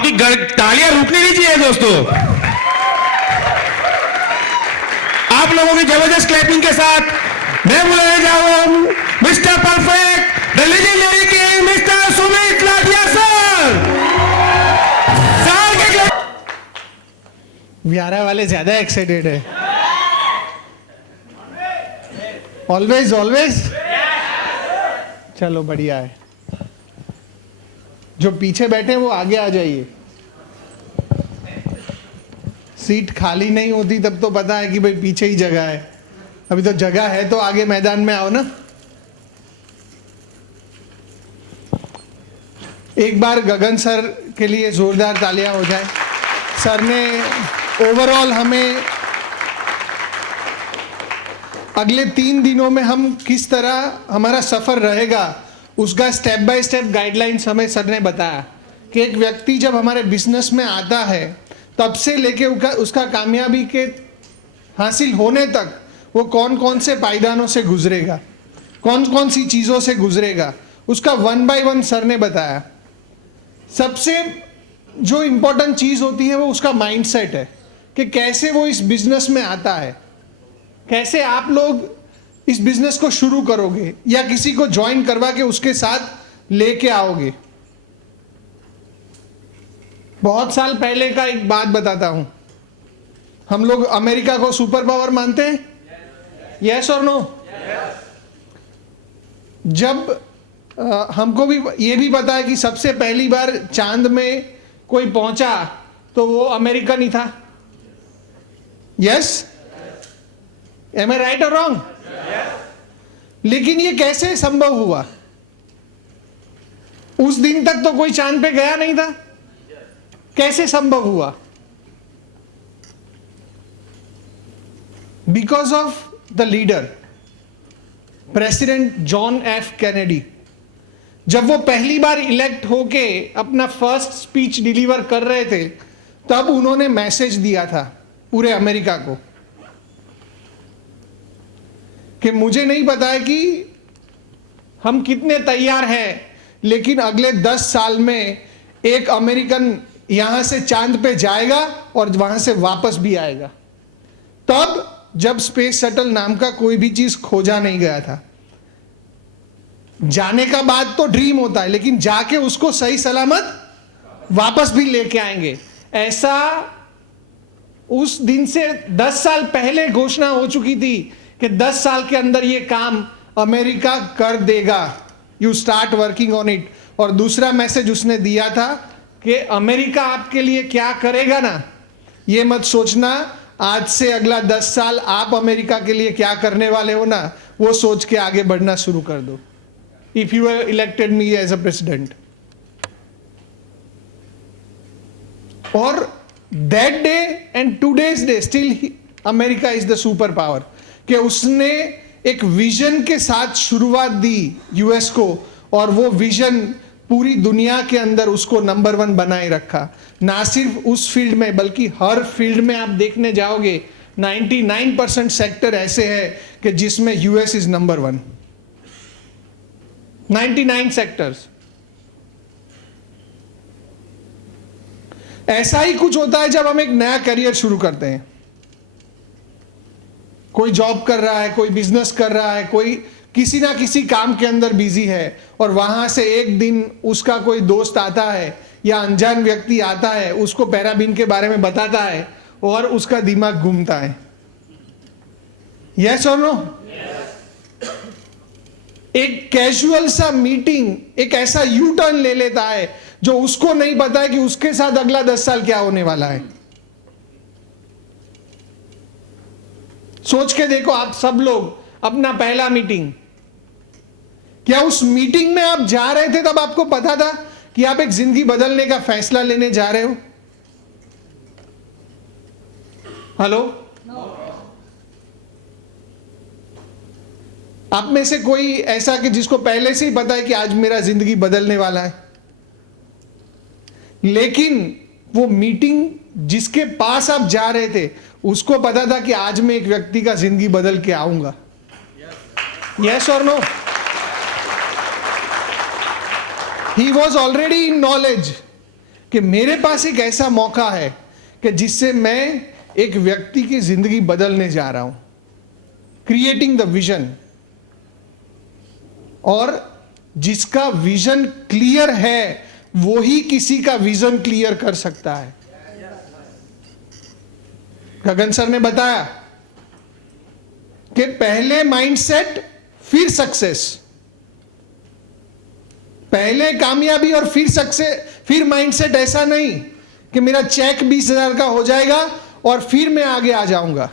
आपकी तालियां रुकनी नहीं चाहिए दोस्तों। आप लोगों की जबरदस्त क्लैपिंग के साथ मैं बुलाने जा रहा हूं mister perfect the legendary king mister Sumit लाठिया sir. व्यारा वाले ज्यादा एक्साइटेड है। ऑलवेज ऑलवेज चलो बढ़िया है। जो पीछे बैठे वो आगे आ जाइए। सीट खाली नहीं होती तब तो पता है कि भाई पीछे ही जगह है। अभी तो जगह है तो आगे मैदान में आओ ना। एक बार गगन सर के लिए जोरदार तालियां हो जाए। सर ने ओवरऑल हमें अगले 3 दिनों में हम किस तरह हमारा सफर रहेगा उसका स्टेप बाय स्टेप गाइडलाइंस हमें सर ने बताया कि एक व्यक्ति जब हमारे बिजनेस में आता है तब से लेके उसका कामयाबी के हासिल होने तक वो कौन कौन से पायदानों से गुजरेगा, कौन कौन सी चीज़ों से गुजरेगा, उसका 1 बाय 1 सर ने बताया। सबसे जो इम्पोर्टेंट चीज़ होती है वो उसका माइंडसेट है कि कैसे वो इस बिजनेस में आता है, कैसे आप लोग इस बिजनेस को शुरू करोगे या किसी को ज्वाइन करवा के उसके साथ लेके आओगे। बहुत साल पहले का एक बात बताता हूं। हम लोग अमेरिका को सुपर पावर मानते हैं, यस और नो? जब हमको भी ये भी पता है कि सबसे पहली बार चांद में कोई पहुंचा तो वो अमेरिकन ही था, यस? एम आई राइट और रॉन्ग? लेकिन ये कैसे संभव हुआ? उस दिन तक तो कोई चांद पे गया नहीं था, कैसे संभव हुआ? Because of the leader president John F Kennedy. जब वो पहली बार इलेक्ट होके अपना फर्स्ट स्पीच डिलीवर कर रहे थे तब उन्होंने मैसेज दिया था पूरे अमेरिका को कि मुझे नहीं पता है कि हम कितने तैयार हैं, लेकिन अगले 10 साल में एक अमेरिकन यहां से चांद पे जाएगा और वहां से वापस भी आएगा। तब जब स्पेस शटल नाम का कोई भी चीज खोजा नहीं गया था। जाने का बाद तो ड्रीम होता है, लेकिन जाके उसको सही सलामत वापस भी लेके आएंगे, ऐसा उस दिन से 10 साल पहले घोषणा हो चुकी थी कि 10 साल के अंदर ये काम अमेरिका कर देगा। You start working on it. और दूसरा मैसेज उसने दिया था कि अमेरिका आपके लिए क्या करेगा ना, ये मत सोचना आज से अगला 10 साल आप अमेरिका के लिए क्या करने वाले हो ना, वो सोच के आगे बढ़ना शुरू कर दो। If you have elected me as a president. और that day and today's day still America is the super power कि उसने एक विजन के साथ शुरुआत दी यूएस को, और वो विजन पूरी दुनिया के अंदर उसको नंबर 1 बनाए रखा। ना सिर्फ उस फील्ड में बल्कि हर फील्ड में आप देखने जाओगे 99% सेक्टर ऐसे है कि जिसमें यूएस इज नंबर 1। 99 सेक्टर्स। ऐसा ही कुछ होता है जब हम एक नया करियर शुरू करते हैं। कोई जॉब कर रहा है, कोई बिजनेस कर रहा है, कोई किसी ना किसी काम के अंदर बिजी है, और वहां से एक दिन उसका कोई दोस्त आता है या अनजान व्यक्ति आता है, उसको पैराबीन के बारे में बताता है और उसका दिमाग घूमता है, यस और नो? एक कैजुअल सा मीटिंग एक ऐसा यू टर्न ले लेता है जो उसको नहीं पता है कि उसके साथ अगला 10 साल क्या होने वाला है। सोच के देखो आप सब लोग, अपना पहला मीटिंग, क्या उस मीटिंग में आप जा रहे थे तब आपको पता था कि आप एक जिंदगी बदलने का फैसला लेने जा रहे हो? हेलो? आप में से कोई ऐसा कि जिसको पहले से ही पता है कि आज मेरा जिंदगी बदलने वाला है, लेकिन वो मीटिंग जिसके पास आप जा रहे थे उसको पता था कि आज मैं एक व्यक्ति का जिंदगी बदल के आऊंगा, यस और no? He was already in knowledge कि मेरे पास एक ऐसा मौका है कि जिससे मैं एक व्यक्ति की जिंदगी बदलने जा रहा हूं, क्रिएटिंग द विजन। और जिसका विजन क्लियर है वो ही किसी का विजन क्लियर कर सकता है। गगन सर ने बताया कि पहले माइंडसेट फिर सक्सेस, पहले कामयाबी और फिर सक्सेस, फिर माइंडसेट ऐसा नहीं कि मेरा चेक 20,000 का हो जाएगा और फिर मैं आगे आ जाऊंगा।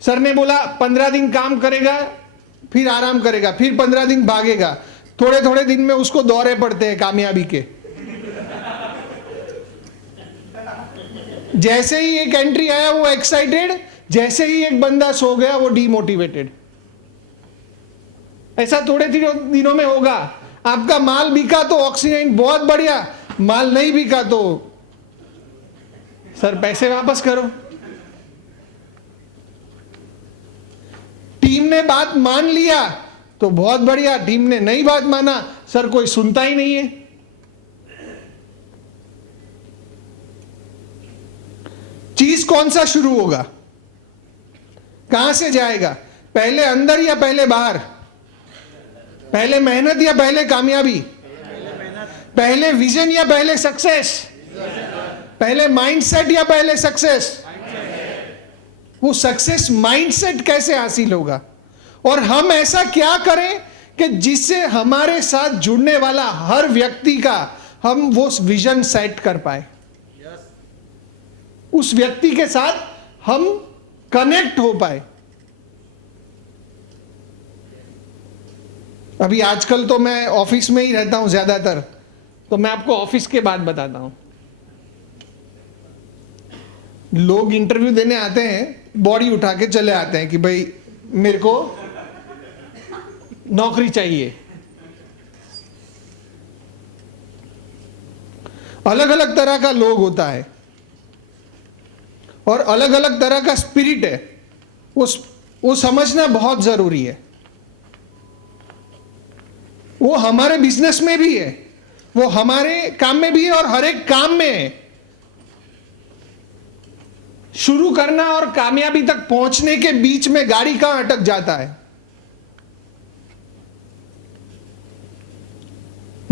सर ने बोला 15 दिन काम करेगा, फिर आराम करेगा, फिर 15 दिन भागेगा, थोड़े थोड़े दिन में उसको दौरे पड़ते हैं कामयाबी के। जैसे ही एक एंट्री आया वो एक्साइटेड, जैसे ही एक बंदा सो गया वो डीमोटिवेटेड। ऐसा थोड़े दिनों में होगा। आपका माल बिका तो ऑक्सीजन बहुत बढ़िया, माल नहीं बिका तो सर पैसे वापस करो। टीम ने बात मान लिया तो बहुत बढ़िया, टीम ने नहीं बात माना, सर कोई सुनता ही नहीं है। चीज कौन सा शुरू होगा, कहां से जाएगा, पहले अंदर या पहले बाहर, पहले मेहनत या पहले कामयाबी, पहले विजन या पहले सक्सेस, पहले माइंडसेट या पहले सक्सेस। वो सक्सेस माइंडसेट कैसे हासिल होगा, और हम ऐसा क्या करें कि जिससे हमारे साथ जुड़ने वाला हर व्यक्ति का हम वो विजन सेट कर पाए, उस व्यक्ति के साथ हम कनेक्ट हो पाए। अभी आजकल तो मैं ऑफिस में ही रहता हूं ज्यादातर, तो मैं आपको ऑफिस के बात बताता हूं। लोग इंटरव्यू देने आते हैं, बॉडी उठा के चले आते हैं कि भाई मेरे को नौकरी चाहिए। अलग अलग तरह का लोग होता है और अलग अलग तरह का स्पिरिट है, वो समझना बहुत जरूरी है। वो हमारे बिजनेस में भी है, वो हमारे काम में भी है और हर एक काम में है। शुरू करना और कामयाबी तक पहुंचने के बीच में गाड़ी कहां अटक जाता है।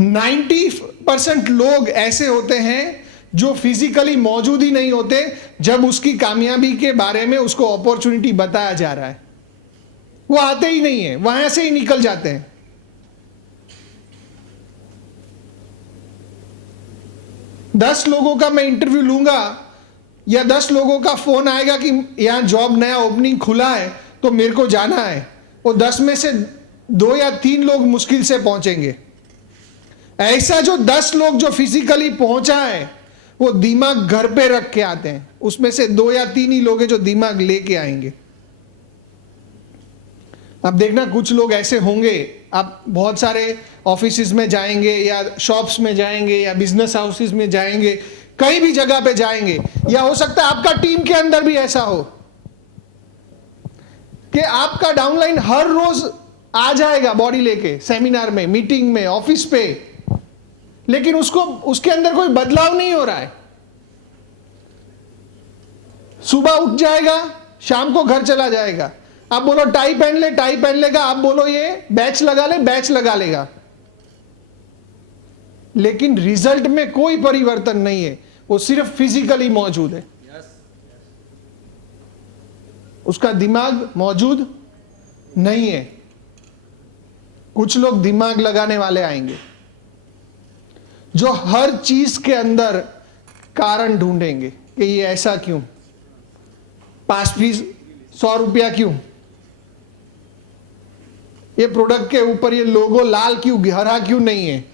90% लोग ऐसे होते हैं जो फिजिकली मौजूद ही नहीं होते जब उसकी कामयाबी के बारे में उसको अपॉर्चुनिटी बताया जा रहा है। वो आते ही नहीं है, वहां से ही निकल जाते हैं। दस लोगों का मैं इंटरव्यू लूंगा या 10 लोगों का फोन आएगा कि यहां जॉब नया ओपनिंग खुला है तो मेरे को जाना है, वो 10 में से 2 या 3 लोग मुश्किल से पहुंचेंगे। ऐसा जो 10 लोग जो फिजिकली पहुंचा है वो दिमाग घर पे रख के आते हैं, उसमें से 2 या 3 ही लोग हैं जो दिमाग लेके आएंगे। अब देखना कुछ लोग ऐसे होंगे, आप बहुत सारे ऑफिसेज में जाएंगे या शॉप्स में जाएंगे या बिजनेस हाउसेज में जाएंगे, कहीं भी जगह पे जाएंगे, या हो सकता है आपका टीम के अंदर भी ऐसा हो कि आपका डाउनलाइन हर रोज आ जाएगा बॉडी लेके सेमिनार में, मीटिंग में, ऑफिस पे, लेकिन उसके अंदर कोई बदलाव नहीं हो रहा है। सुबह उठ जाएगा, शाम को घर चला जाएगा। आप बोलो टाई पहन ले, टाई पहन लेगा। आप बोलो ये बैच लगा ले, बैच लगा लेगा, लेकिन रिजल्ट में कोई परिवर्तन नहीं है। वो सिर्फ फिजिकली मौजूद है, उसका दिमाग मौजूद नहीं है। कुछ लोग दिमाग लगाने वाले आएंगे जो हर चीज के अंदर कारण ढूंढेंगे कि ये ऐसा क्यों, पास फीस 100 रुपया क्यों, ये प्रोडक्ट के ऊपर ये लोगो लाल क्यों, हरा क्यों नहीं है,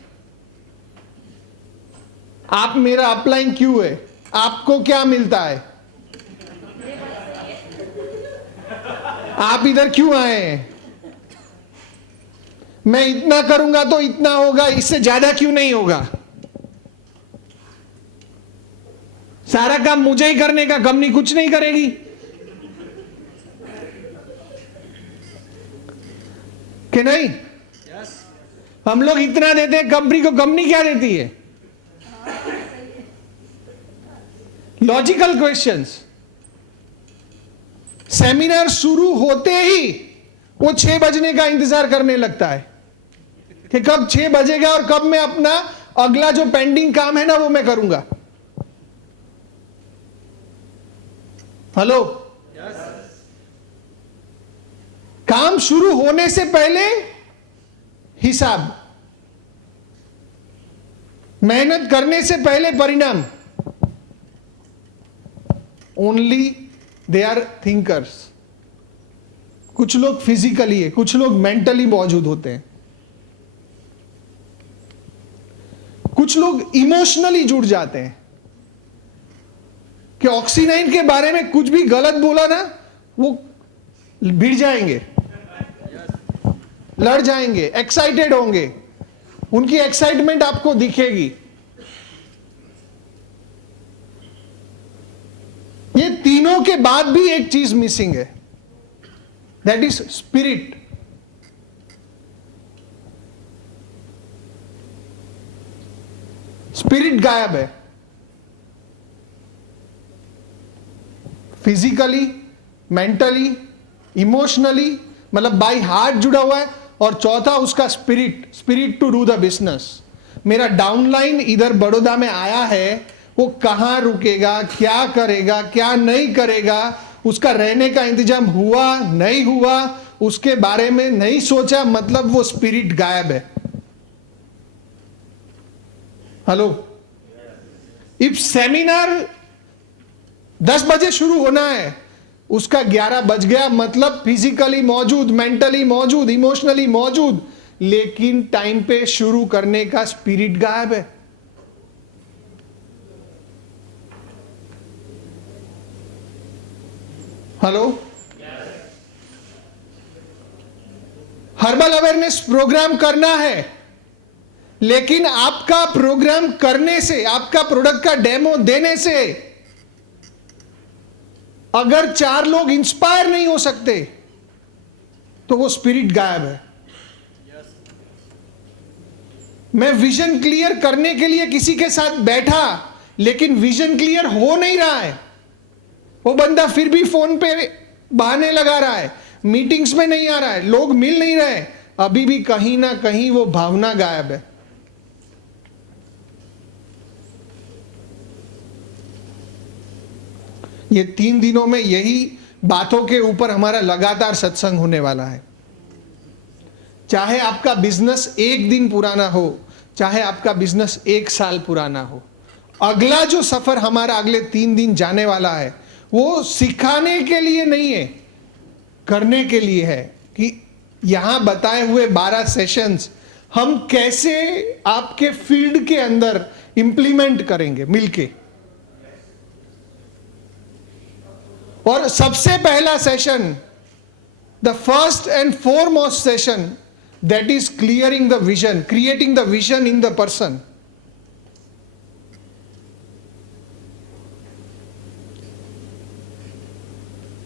आप मेरा अपलाइन क्यों है, आपको क्या मिलता है, आप इधर क्यों आए हैं, मैं इतना करूंगा तो इतना होगा, इससे ज्यादा क्यों नहीं होगा, सारा काम मुझे ही करने का, कंपनी कुछ नहीं करेगी। कि नहीं? हम लोग इतना देते हैं कंपनी को, कंपनी क्या देती है? Logical questions. सेमिनार शुरू होते ही वो 6 बजने का इंतजार करने लगता है कि कब 6 बजेगा और कब मैं अपना अगला जो पेंडिंग काम है ना वो मैं करूंगा। हेलो, काम शुरू होने से पहले हिसाब, मेहनत करने से पहले परिणाम। Only they are thinkers. कुछ लोग फिजिकली है, कुछ लोग मेंटली मौजूद होते हैं, कुछ लोग इमोशनली जुड़ जाते हैं कि ऑक्सीनाइन के बारे में कुछ भी गलत बोला ना वो भिड़ जाएंगे, लड़ जाएंगे, एक्साइटेड होंगे, उनकी एक्साइटमेंट आपको दिखेगी। ये तीनों के बाद भी एक चीज मिसिंग है, दैट इज स्पिरिट। स्पिरिट गायब है, फिजिकली, मेंटली, इमोशनली, मतलब बाय हार्ट जुड़ा हुआ है। और चौथा उसका spirit, spirit to do the business. मेरा डाउनलाइन इधर बड़ौदा में आया है, वो कहां रुकेगा, क्या करेगा, क्या नहीं करेगा, उसका रहने का इंतजाम हुआ नहीं हुआ, उसके बारे में नहीं सोचा, मतलब वो स्पिरिट गायब है। हेलो, इफ सेमिनार 10 बजे शुरू होना है, उसका 11 बज गया, मतलब फिजिकली मौजूद, मेंटली मौजूद, इमोशनली मौजूद, लेकिन टाइम पे शुरू करने का स्पिरिट गायब है। हेलो, हर्बल अवेयरनेस प्रोग्राम करना है, लेकिन आपका प्रोग्राम करने से, आपका प्रोडक्ट का डेमो देने से अगर 4 लोग इंस्पायर नहीं हो सकते तो वो स्पिरिट गायब है। मैं विजन क्लियर करने के लिए किसी के साथ बैठा, लेकिन विजन क्लियर हो नहीं रहा है, वो बंदा फिर भी फोन पे बहाने लगा रहा है, मीटिंग्स में नहीं आ रहा है, लोग मिल नहीं रहे, अभी भी कहीं ना कहीं वो भावना गायब है। ये 3 दिनों में यही बातों के ऊपर हमारा लगातार सत्संग होने वाला है। चाहे आपका बिजनेस 1 दिन पुराना हो, चाहे आपका बिजनेस 1 साल पुराना हो, अगला जो सफर हमारा अगले 3 दिन जाने वाला है, वो सिखाने के लिए नहीं है, करने के लिए है कि यहां बताए हुए 12 सेशंस हम कैसे आपके फील्ड के अंदर इंप्लीमेंट करेंगे मिलके। और सबसे पहला session, the first and foremost session, that is clearing the vision, creating the vision in the person.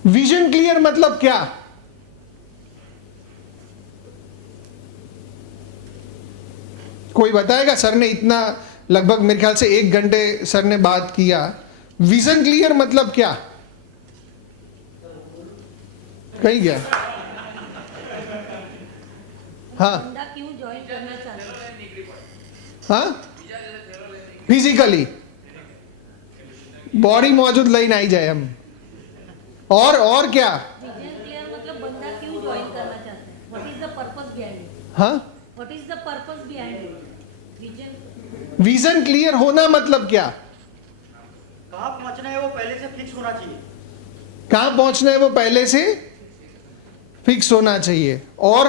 Vision clear मतलब क्या? कोई बताएगा? सर ने इतना, लगभग मेरे ख्याल से 1 घंटे सर ने बात किया। विजन क्लियर मतलब क्या? कहीं गया? हाँ क्यों ज्वाइन करना चाहते? हाँ, फिजिकली बॉडी मौजूद लाइन आई जाए हम। और क्या? विजन क्लियर मतलब बंदा क्यों ज्वाइन करना चाहता है? What is the purpose behind it? हाँ, what is the purpose behind it? Vision vision clear होना मतलब क्या? कहाँ पहुँचना है वो पहले से फिक्स होना चाहिए। कहां पहुंचना है वो पहले से फिक्स होना चाहिए। और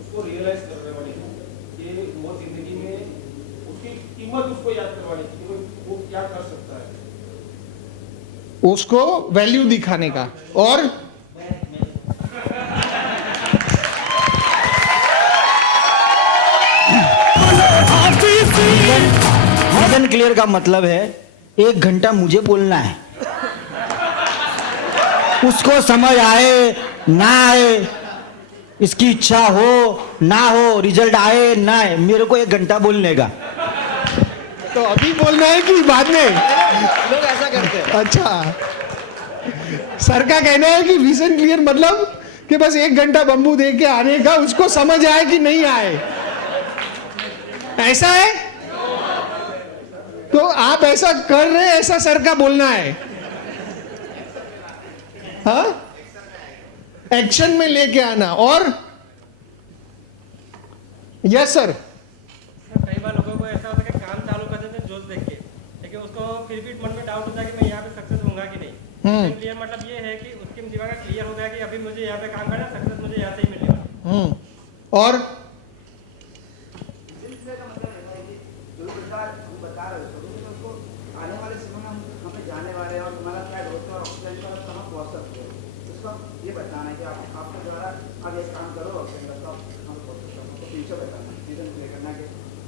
उसको रियलाइज करने वाली ये वो जिंदगी में उसकी कीमत उसको याद करवानी कि वो क्या कर सकता है, उसको वैल्यू दिखाने का। और विजन क्लियर का मतलब है 1 घंटा मुझे बोलना है, उसको समझ आए ना आए इसकी इच्छा हो ना हो, रिजल्ट आए ना आए, मेरे को 1 घंटा बोलने का। तो अभी बोलना है कि बाद में? लोग ऐसा करते हैं। अच्छा, सर का कहना है कि विजन क्लियर मतलब कि बस 1 घंटा बम्बू दे के आने का, उसको समझ आए कि नहीं आए, ऐसा है? तो आप ऐसा कर रहे हैं, ऐसा सर का बोलना है। हाँ, एक्शन में लेके आना। और यस सर, कई बार लोगों को ऐसा होता है कि काम चालू कर देते हैं जोश देख के, लेकिन उसको फिर भी मन में डाउट होता है कि मैं यहाँ पे सक्सेस होऊंगा कि नहीं। क्लियर मतलब ये है कि उसके दिमाग में क्लियर हो गया कि अभी मुझे यहाँ पे काम करना, सक्सेस मुझे यहाँ से ही मिलने वाली है। और आने वाले समय में हम हमें जाने वाले हैं और हमारा क्या होता है और ऑक्सीजन पर आप कहाँ पहुँच सकते हो, उसको ये बताना है कि आपके द्वारा आप ये काम करो ऑक्सीजन का, तो आप कहाँ पहुँच सकते हो, आपको फ्यूचर बताना है, सीजन प्ले करना है कि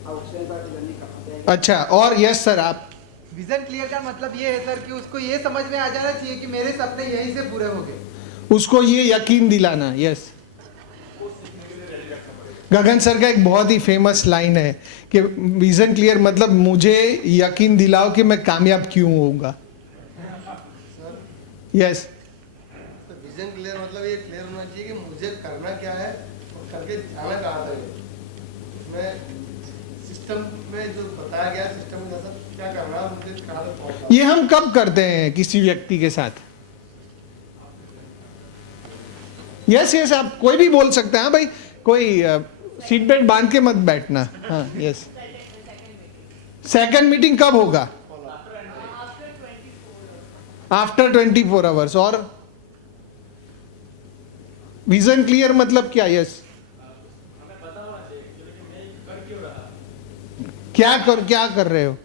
आप ऑक्सीजन का जर्नी कहाँ पे है। अच्छा, और यस सर आप? विजन क्लियर का मतलब ये है सर कि उसको ये समझ में आ जाना चाहिए कि मेरे सपने यहीं से पूरे हो गए, उसको ये यकीन दिलाना। यस, गगन सर का एक बहुत ही फेमस लाइन है कि विजन क्लियर मतलब मुझे यकीन दिलाओ कि मैं कामयाब क्यों होऊंगा। यस, तो विजन क्लियर मतलब ये क्लियर होना चाहिए कि मुझे करना क्या है और करके जाना कहाँ तक है। उसमें सिस्टम में जो बताया गया, सिस्टम में जैसा क्या करना है, मुझे कहाँ तक पहुँचना। ये हम कब करते हैं किसी व्यक्ति के साथ? यस यस, आप कोई भी बोल सकते हैं। हाँ भाई, कोई सीट बेल्ट बांध के मत बैठना। हाँ यस, सेकंड मीटिंग कब होगा? After 24 hours. और विजन क्लियर मतलब क्या? यस, क्या कर रहे हो?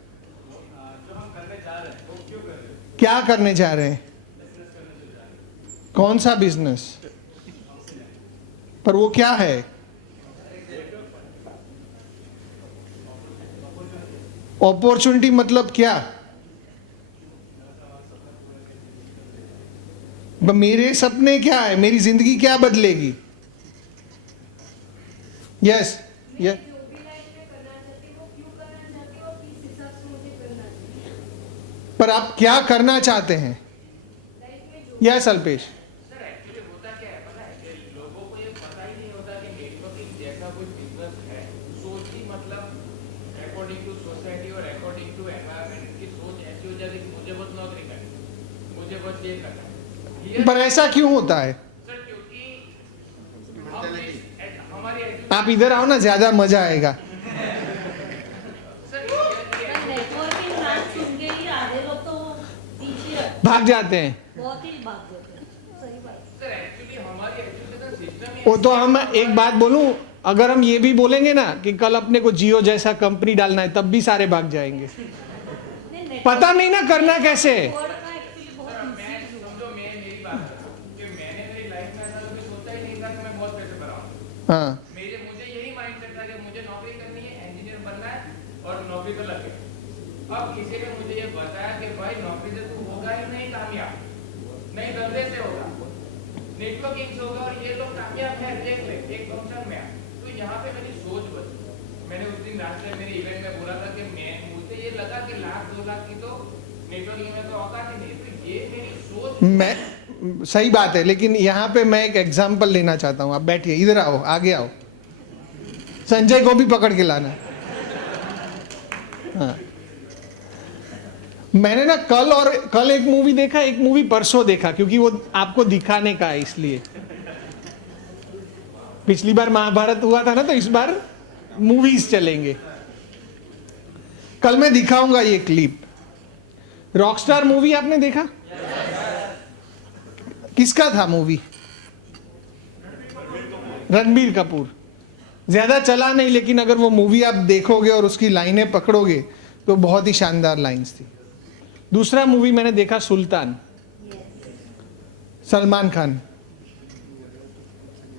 क्या करने जा रहे हैं? कौन सा बिजनेस? पर वो क्या है? अपॉर्चुनिटी मतलब क्या? मेरे सपने क्या है? मेरी जिंदगी क्या बदलेगी? Yes, yes. पर आप क्या करना चाहते हैं? यस अल्पेश। पर ऐसा क्यों होता है? आप इधर आओ ना, ज्यादा मजा आएगा। नेटवर्किंग नाम सुन के ही आधे लोग तो पीछे भाग जाते हैं। बहुत ही भाग जाते हैं। सही बात। वो तो हम एक बात बोलूं, अगर हम ये भी बोलेंगे ना कि कल अपने को जियो जैसा कंपनी डालना है, तब भी सारे भाग जाएंगे। पता नहीं ना करना कैसे। हाँ, मुझे यही माइंडसेट था कि मुझे नौकरी करनी है, इंजीनियर बनना है और नौकरी पर लग गया। अब किसी ने मुझे ये बताया कि भाई नौकरी से तू होगा ही नहीं कामयाब, नहीं धंधे से होगा, नेटवर्किंग से होगा, और ये लोग कामयाब है, देख ले एक फंक्शन में। तो यहाँ पे मेरी सोच बदली। मैंने उस दिन रात में मेरे इवेंट में बोला था कि मुझे ये लगा कि 1-2 लाख की तो नेटवर्किंग में तो औकात ही नहीं। तो ये मेरी सोच। मैं सही बात है, लेकिन यहाँ पे मैं एक एग्जाम्पल लेना चाहता हूँ। आप बैठिए, इधर आओ, आगे आओ, संजय को भी पकड़ के लाना। हाँ, मैंने ना कल एक मूवी देखा, एक मूवी परसों देखा, क्योंकि वो आपको दिखाने का है इसलिए। पिछली बार महाभारत हुआ था ना, तो इस बार मूवीज चलेंगे। कल मैं दिखाऊंगा ये क्लिप। रॉकस्टार मूवी आपने देखा? किसका था मूवी? रणबीर कपूर। ज्यादा चला नहीं, लेकिन अगर वो मूवी आप देखोगे और उसकी लाइनें पकड़ोगे तो बहुत ही शानदार लाइंस थी। दूसरा मूवी मैंने देखा सुल्तान, सलमान खान,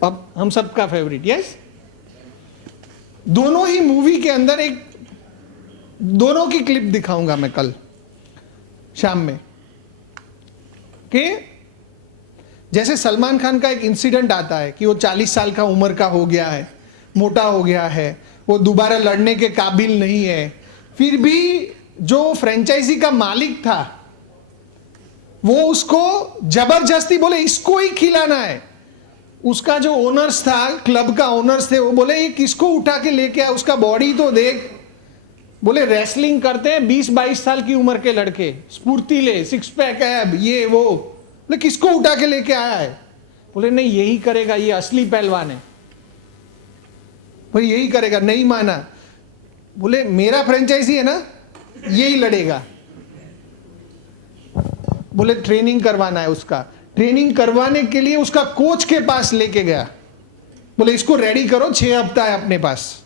अब हम सबका फेवरेट। यस, दोनों ही मूवी के अंदर दोनों की क्लिप दिखाऊंगा मैं कल शाम में, कि जैसे सलमान खान का एक इंसिडेंट आता है कि वो 40 साल का उम्र का हो गया है, मोटा हो गया है, वो दोबारा लड़ने के काबिल नहीं है, फिर भी जो फ्रेंचाइजी का मालिक था वो उसको जबरदस्ती बोले इसको ही खिलाना है। उसका जो ओनर्स था, क्लब का ओनर्स थे, वो बोले ये किसको उठा के लेके आया, उसका बॉडी तो देख। बोले रेसलिंग करते हैं 20-22 साल की उम्र के लड़के, स्फूर्तिले, सिक्स पैक एब, ये वो, बोले किसको उठा के लेके आया है। बोले नहीं यही करेगा, ये असली पहलवान है, बोले यही करेगा। नहीं माना, बोले मेरा फ्रेंचाइजी है ना, यही लड़ेगा। बोले ट्रेनिंग करवाना है उसका, ट्रेनिंग करवाने के लिए उसका कोच के पास लेके गया। बोले इसको रेडी करो, 6 हफ्ता है अपने पास।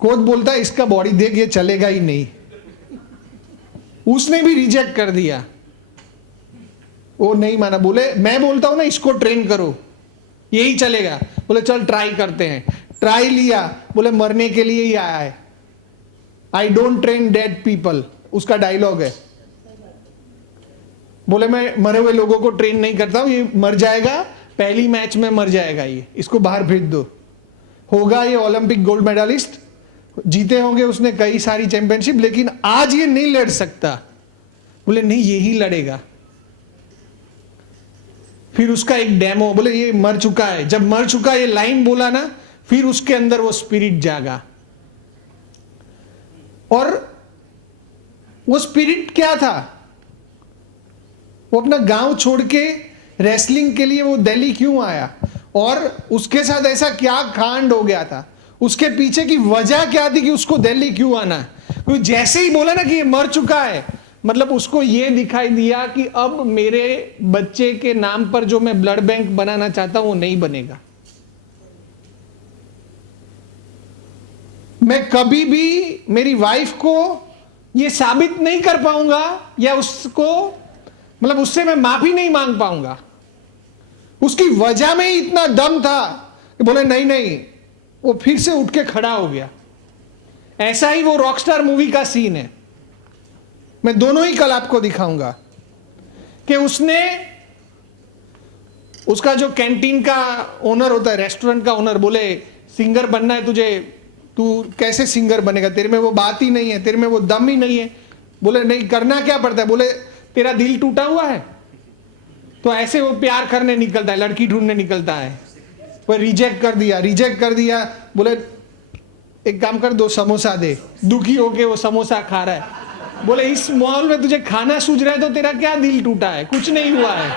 कोच बोलता है इसका बॉडी देख, ये चलेगा ही नहीं। उसने भी रिजेक्ट कर दिया, वो नहीं माना। बोले मैं बोलता हूं ना इसको ट्रेन करो, यही चलेगा। बोले चल ट्राई करते हैं। ट्राई लिया, बोले मरने के लिए ही आया है। I don't train dead people, उसका डायलॉग है। बोले मैं मरे हुए लोगों को ट्रेन नहीं करता हूं, ये मर जाएगा, पहली मैच में मर जाएगा, ये इसको बाहर भेज दो। होगा ये ओलंपिक गोल्ड मेडलिस्ट, जीते होंगे उसने कई सारी चैंपियनशिप, लेकिन आज ये नहीं लड़ सकता। बोले नहीं यही लड़ेगा। फिर उसका एक डेमो, बोले ये मर चुका है। जब मर चुका ये लाइन बोला ना, फिर उसके अंदर वो स्पिरिट जागा। और वो स्पिरिट क्या था, वो अपना गांव छोड़ के रेसलिंग के लिए वो दिल्ली क्यों आया, और उसके साथ ऐसा क्या कांड हो गया था, उसके पीछे की वजह क्या थी कि उसको दिल्ली क्यों आना है। क्योंकि जैसे ही बोला ना कि ये मर चुका है, मतलब उसको ये दिखाई दिया कि अब मेरे बच्चे के नाम पर जो मैं ब्लड बैंक बनाना चाहता हूं वो नहीं बनेगा। मैं कभी भी मेरी वाइफ को ये साबित नहीं कर पाऊंगा, या उसको मतलब उससे मैं माफी नहीं मांग पाऊंगा। उसकी वजह में ही इतना दम था कि बोले नहीं नहीं, वो फिर से उठ के खड़ा हो गया। ऐसा ही वो रॉकस्टार मूवी का सीन है, मैं दोनों ही कल आपको दिखाऊंगा कि उसने, उसका जो कैंटीन का ओनर होता है, रेस्टोरेंट का ओनर, बोले सिंगर बनना है तुझे, तू कैसे सिंगर बनेगा, तेरे में वो बात ही नहीं है, तेरे में वो दम ही नहीं है। बोले नहीं, करना क्या पड़ता है। बोले तेरा दिल टूटा हुआ है तो ऐसे वो प्यार करने निकलता है, लड़की ढूंढने निकलता है। वो रिजेक्ट कर दिया, रिजेक्ट कर दिया। बोले एक काम कर, 2 समोसा दे। दुखी होके वो समोसा खा रहा है। बोले इस माहौल में तुझे खाना सूझ रहा है तो तेरा क्या दिल टूटा है, कुछ नहीं हुआ है।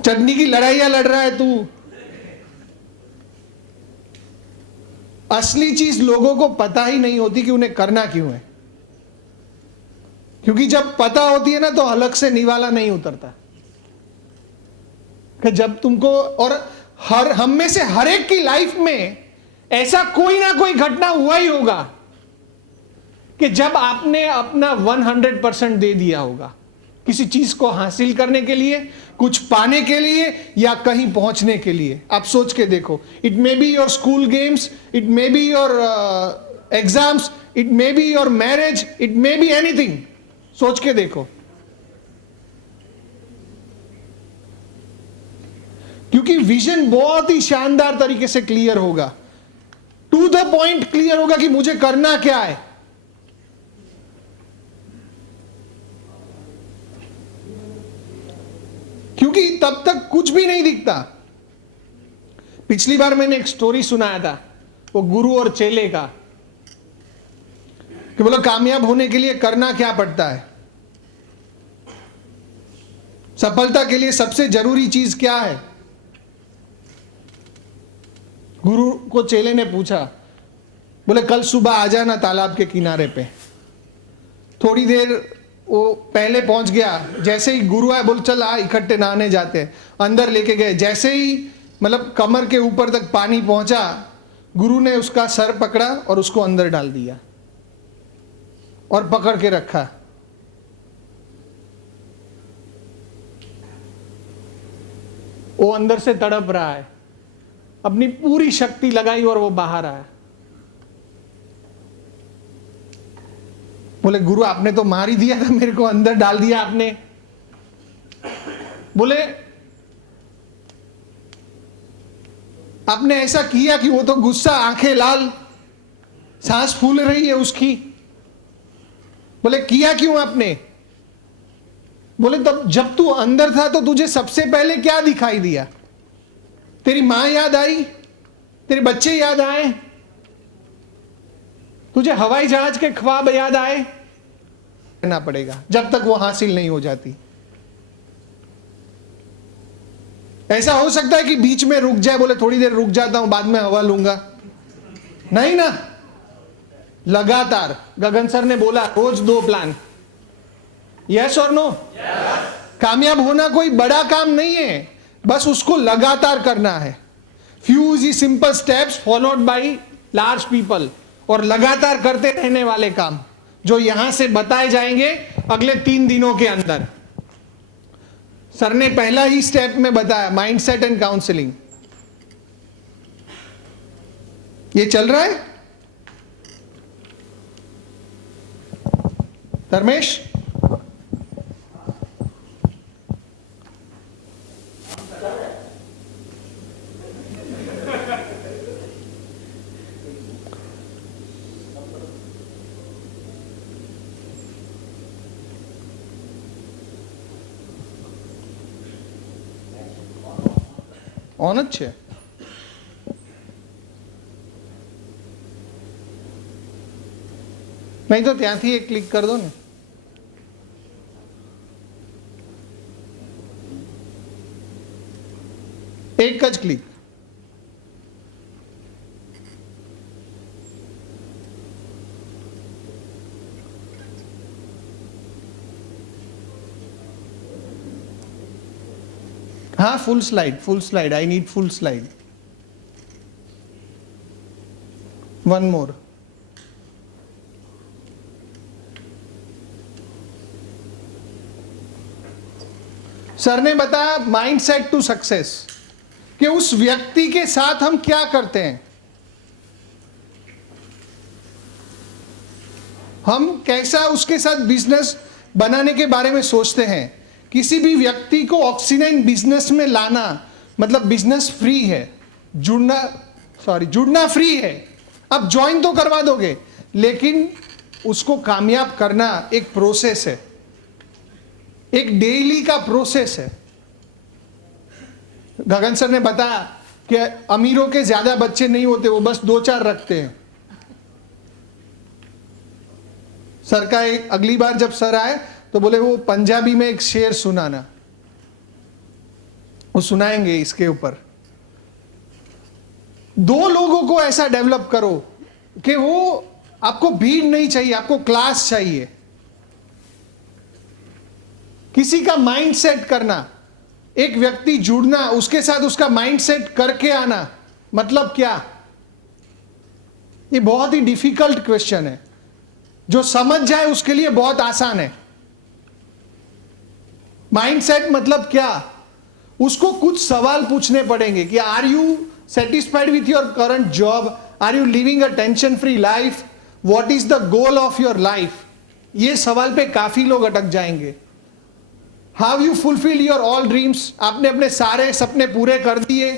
चटनी की लड़ाइयां लड़ रहा है तू। असली चीज लोगों को पता ही नहीं होती कि उन्हें करना क्यों है, क्योंकि जब पता होती है ना तो अलग से निवाला नहीं उतरता। कि जब तुमको, और हम में से हर एक की लाइफ में ऐसा कोई ना कोई घटना हुआ ही होगा कि जब आपने अपना 100% दे दिया होगा किसी चीज को हासिल करने के लिए, कुछ पाने के लिए, या कहीं पहुंचने के लिए। आप सोच के देखो, it may be your school games, it may be your exams, it may be your marriage, it may be anything. सोच के देखो, क्योंकि विजन बहुत ही शानदार तरीके से क्लियर होगा, टू द पॉइंट क्लियर होगा कि मुझे करना क्या है। क्योंकि तब तक कुछ भी नहीं दिखता। पिछली बार मैंने एक स्टोरी सुनाया था, वो गुरु और चेले का, कि बोलो कामयाब होने के लिए करना क्या पड़ता है, सफलता के लिए सबसे जरूरी चीज क्या है। गुरु को चेले ने पूछा, बोले कल सुबह आ जाना तालाब के किनारे पे। थोड़ी देर वो पहले पहुंच गया, जैसे ही गुरु आए बोले चल आ इकट्ठे नहाने जाते हैं। अंदर लेके गए, जैसे ही मतलब कमर के ऊपर तक पानी पहुंचा, गुरु ने उसका सर पकड़ा और उसको अंदर डाल दिया और पकड़ के रखा। वो अंदर से तड़प रहा है, अपनी पूरी शक्ति लगाई और वो बाहर आया। बोले गुरु आपने तो मार ही दिया था मेरे को, अंदर डाल दिया आपने। बोले आपने ऐसा किया कि वो तो गुस्सा, आंखें लाल, सांस फूल रही है उसकी। बोले किया क्यों आपने? बोले तब जब तू अंदर था तो तुझे सबसे पहले क्या दिखाई दिया? तेरी मां याद आई, तेरे बच्चे याद आए, तुझे हवाई जहाज के ख्वाब याद आए? करना पड़ेगा जब तक वो हासिल नहीं हो जाती। ऐसा हो सकता है कि बीच में रुक जाए, बोले थोड़ी देर रुक जाता हूं, बाद में हवा लूंगा, नहीं ना, लगातार। गगन सर ने बोला रोज 2 प्लान। यस और नो? कामयाब होना कोई बड़ा काम नहीं है, बस उसको लगातार करना है। Few easy simple steps followed by large people, और लगातार करते रहने वाले काम जो यहां से बताए जाएंगे अगले 3 दिनों के अंदर। सर ने पहला ही स्टेप में बताया, माइंडसेट एंड काउंसलिंग। ये चल रहा है धर्मेश? ऑन જ છે। नहीं तो ત્યાંથી એક ક્લિક कर दो ને। एक જ ક્લિક। हाँ full slide, I need full slide. One more. Sir ने बताया माइंडसेट टू सक्सेस, कि उस व्यक्ति के साथ हम क्या करते हैं, हम कैसा उसके साथ बिजनेस बनाने के बारे में सोचते हैं। किसी भी व्यक्ति को ऑक्सीजन बिजनेस में लाना मतलब बिजनेस फ्री है, जुड़ना फ्री है। अब ज्वाइन तो करवा दोगे, लेकिन उसको कामयाब करना एक प्रोसेस है, एक डेली का प्रोसेस है। गगन सर ने बताया कि अमीरों के ज्यादा बच्चे नहीं होते, वो बस 2-4 रखते हैं। सर का एक अगली बार जब सर आए तो बोले वो पंजाबी में एक शेर सुनाना, वो सुनाएंगे इसके ऊपर। 2 लोगों को ऐसा डेवलप करो कि वो आपको भीड़ नहीं चाहिए, आपको क्लास चाहिए। किसी का माइंड सेट करना, एक व्यक्ति जुड़ना, उसके साथ उसका माइंड सेट करके आना, मतलब क्या? ये बहुत ही डिफिकल्ट क्वेश्चन है। जो समझ जाए उसके लिए बहुत आसान है। माइंडसेट मतलब क्या? उसको कुछ सवाल पूछने पड़ेंगे कि are you satisfied with your current job, are you living a tension free life, what is the goal of your life. ये सवाल पे काफी लोग अटक जाएंगे। How you fulfill your all dreams, आपने अपने सारे सपने पूरे कर दिए।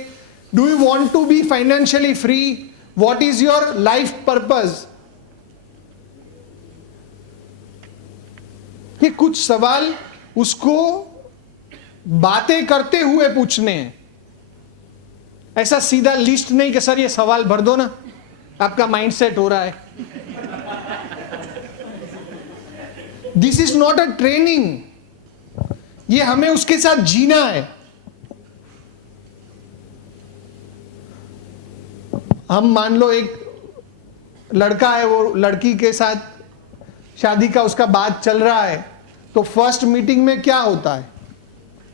Do you want to be financially free, what is your life purpose. ये कुछ सवाल उसको बातें करते हुए पूछने हैं। ऐसा सीधा लिस्ट नहीं कि सर ये सवाल भर दो ना, आपका माइंड सेट हो रहा है। This is not a training, ये हमें उसके साथ जीना है। हम मान लो एक लड़का है, वो लड़की के साथ शादी का उसका बात चल रहा है, तो फर्स्ट मीटिंग में क्या होता है?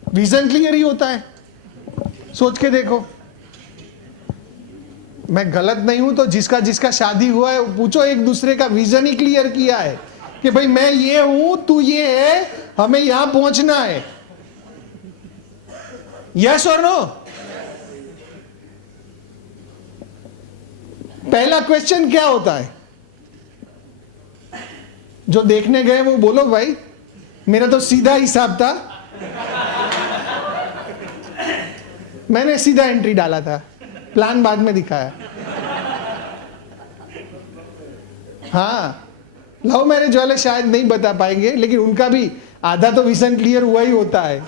विजन क्लियर ही होता है। सोच के देखो, मैं गलत नहीं हूं तो जिसका जिसका शादी हुआ है पूछो, एक दूसरे का विजन ही क्लियर किया है कि भाई मैं ये हूं, तू ये है, हमें यहां पहुंचना है। यस और नो? पहला क्वेश्चन क्या होता है? जो देखने गए वो बोलो भाई, मेरा तो सीधा हिसाब था, मैंने सीधा एंट्री डाला था, प्लान बाद में दिखाया। हाँ, लव मैरिज वाले शायद नहीं बता पाएंगे, लेकिन उनका भी आधा तो विजन क्लियर हुआ ही होता है,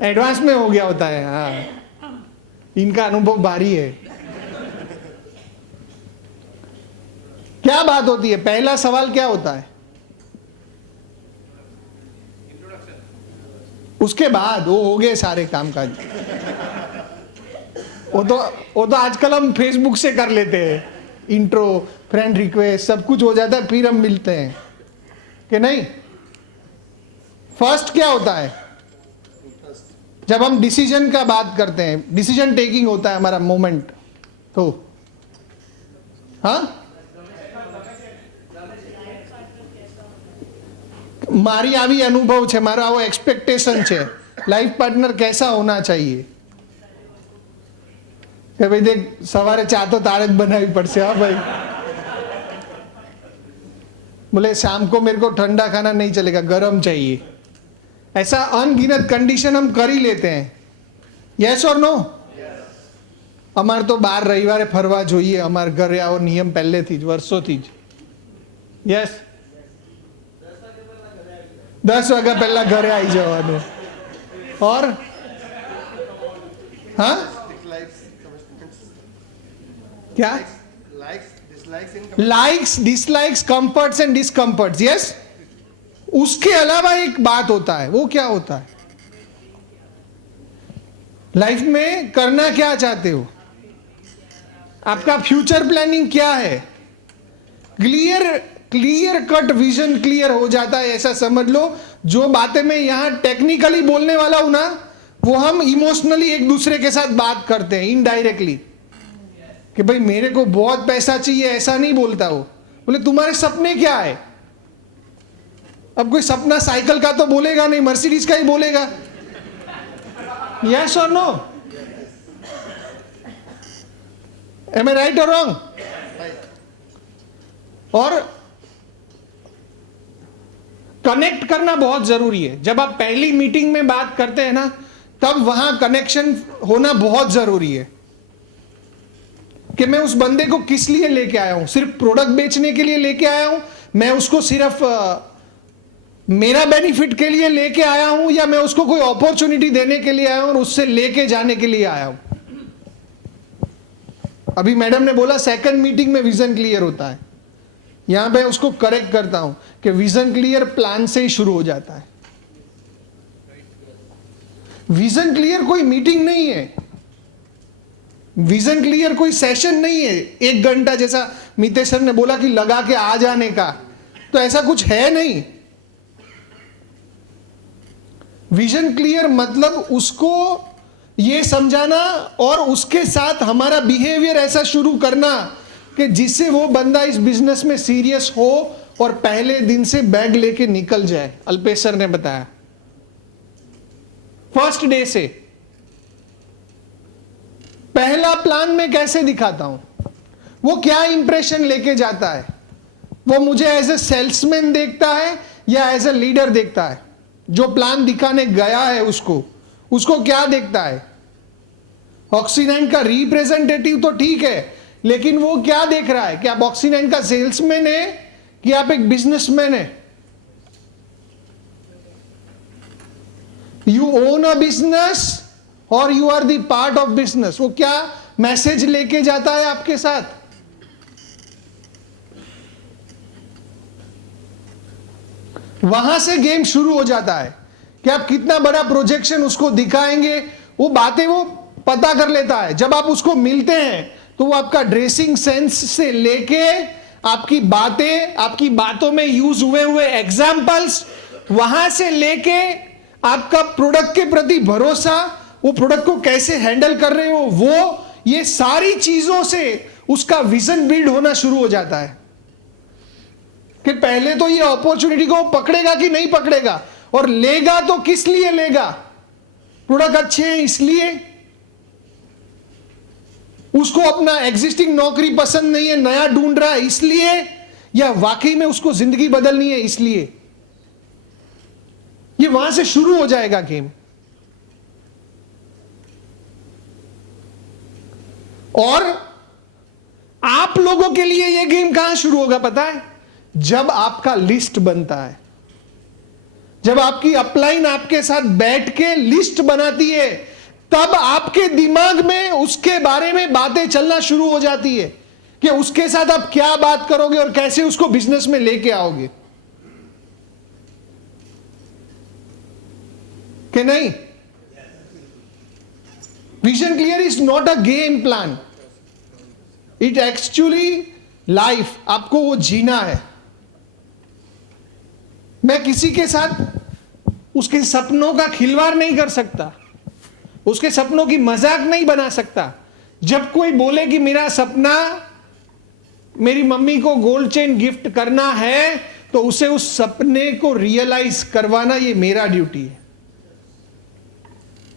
एडवांस में हो गया होता है। हाँ, इनका अनुभव भारी है। क्या बात होती है? पहला सवाल क्या होता है? उसके बाद वो हो गए सारे कामकाज। वो तो आजकल हम फेसबुक से कर लेते हैं, इंट्रो, फ्रेंड रिक्वेस्ट, सब कुछ हो जाता है, फिर हम मिलते हैं कि नहीं? फर्स्ट क्या होता है? जब हम डिसीजन का बात करते हैं, डिसीजन टेकिंग होता है हमारा मोमेंट, तो हाँ, મારી આવી અનુભવ છે, મારો આવો એક્સપેક્ટેશન છે, લાઈફ પાર્ટનર कैसा होना चाहिए? કે ભાઈ દેખ, સવારે ચા તો તારે જ બનાવવી પડશે, હા ભાઈ। बोले शाम को मेरे को ठंडा खाना नहीं चलेगा, गरम चाहिए। ऐसा अनगिनत कंडीशन हम कर ही लेते हैं। यस और नो? અમાર તો બાર રવિવારે ફરવા જોઈએ, અમાર ઘરે આવો નિયમ પહેલેથી જ, વર્ષોથી જ। યસ, 10 વાગ્યા પહેલા ઘરે આવી જવાનું। और हाँ, क्या? Likes, dislikes, comforts and discomforts. Yes, उसके अलावा एक बात होता है, वो क्या होता है? लाइफ में करना क्या चाहते हो? आपका फ्यूचर प्लानिंग क्या है? क्लियर कट विजन क्लियर हो जाता है, ऐसा समझ लो। जो बातें मैं यहां टेक्निकली बोलने वाला हूं ना, वो हम इमोशनली एक दूसरे के साथ बात करते हैं इनडायरेक्टली, कि भाई मेरे को बहुत पैसा चाहिए, ऐसा नहीं बोलता वो। बोले तुम्हारे सपने क्या है? अब कोई सपना साइकिल का तो बोलेगा नहीं, मर्सिडीज का ही बोलेगा। यस और नो? एम आई राइट और रॉन्ग? और कनेक्ट करना बहुत जरूरी है। जब आप पहली मीटिंग में बात करते हैं ना, तब वहां कनेक्शन होना बहुत जरूरी है, कि मैं उस बंदे को किस लिए लेके आया हूं। सिर्फ प्रोडक्ट बेचने के लिए लेके आया हूं, मैं उसको सिर्फ मेरा बेनिफिट के लिए लेके आया हूं, या मैं उसको कोई अपॉर्चुनिटी देने के लिए आया हूं और उससे लेके जाने के लिए आया हूं। अभी मैडम ने बोला सेकंड मीटिंग में विजन क्लियर होता है, यहां पे उसको करेक्ट करता हूं कि विजन क्लियर प्लान से ही शुरू हो जाता है। विजन क्लियर कोई मीटिंग नहीं है, विजन क्लियर कोई सेशन नहीं है 1 घंटा, जैसा मितेश सर ने बोला कि लगा के आ जाने का, तो ऐसा कुछ है नहीं। विजन क्लियर मतलब उसको ये समझाना और उसके साथ हमारा बिहेवियर ऐसा शुरू करना कि जिससे वो बंदा इस बिजनेस में सीरियस हो और पहले दिन से बैग लेके निकल जाए। अल्पेश सर ने बताया, फर्स्ट डे से। पहला प्लान में कैसे दिखाता हूं, वो क्या इंप्रेशन लेके जाता है, वो मुझे एज ए सेल्समैन देखता है या एज ए लीडर देखता है। जो प्लान दिखाने गया है उसको क्या देखता है? ऑक्सी9 का रिप्रेजेंटेटिव तो ठीक है, लेकिन वो क्या देख रहा है कि आप ऑक्सी9 का सेल्समैन है कि आप एक बिजनेसमैन है? यू ओन अ बिजनेस और you are the part of business. वो क्या मैसेज लेके जाता है आपके साथ? वहां से गेम शुरू हो जाता है कि आप कितना बड़ा प्रोजेक्शन उसको दिखाएंगे। वो बातें वो पता कर लेता है। जब आप उसको मिलते हैं तो वो आपका ड्रेसिंग सेंस से लेके आपकी बातें, आपकी बातों में यूज हुए एग्जाम्पल्स, वहां से लेके आपका प्रोडक्ट के प्रति भरोसा, वो प्रोडक्ट को कैसे हैंडल कर रहे हो, वो ये सारी चीजों से उसका विजन बिल्ड होना शुरू हो जाता है कि पहले तो ये अपॉर्चुनिटी को पकड़ेगा कि नहीं पकड़ेगा, और लेगा तो किस लिए लेगा? प्रोडक्ट अच्छे हैं इसलिए, उसको अपना एग्जिस्टिंग नौकरी पसंद नहीं है, नया ढूंढ रहा है इसलिए, या वाकई में उसको जिंदगी बदलनी है, इसलिए ये वहां से शुरू हो जाएगा गेम। और आप लोगों के लिए यह गेम कहां शुरू होगा पता है? जब आपका लिस्ट बनता है, जब आपकी अपलाइन आपके साथ बैठ के लिस्ट बनाती है, तब आपके दिमाग में उसके बारे में बातें चलना शुरू हो जाती है कि उसके साथ आप क्या बात करोगे और कैसे उसको बिजनेस में लेके आओगे, कि नहीं? Vision clear is not a game plan, it actually life, आपको वो जीना है। मैं किसी के साथ उसके सपनों का खिलवाड़ नहीं कर सकता, उसके सपनों की मजाक नहीं बना सकता। जब कोई बोले कि मेरा सपना मेरी मम्मी को गोल्ड चेन गिफ्ट करना है, तो उसे उस सपने को रियलाइज करवाना ये मेरा ड्यूटी है।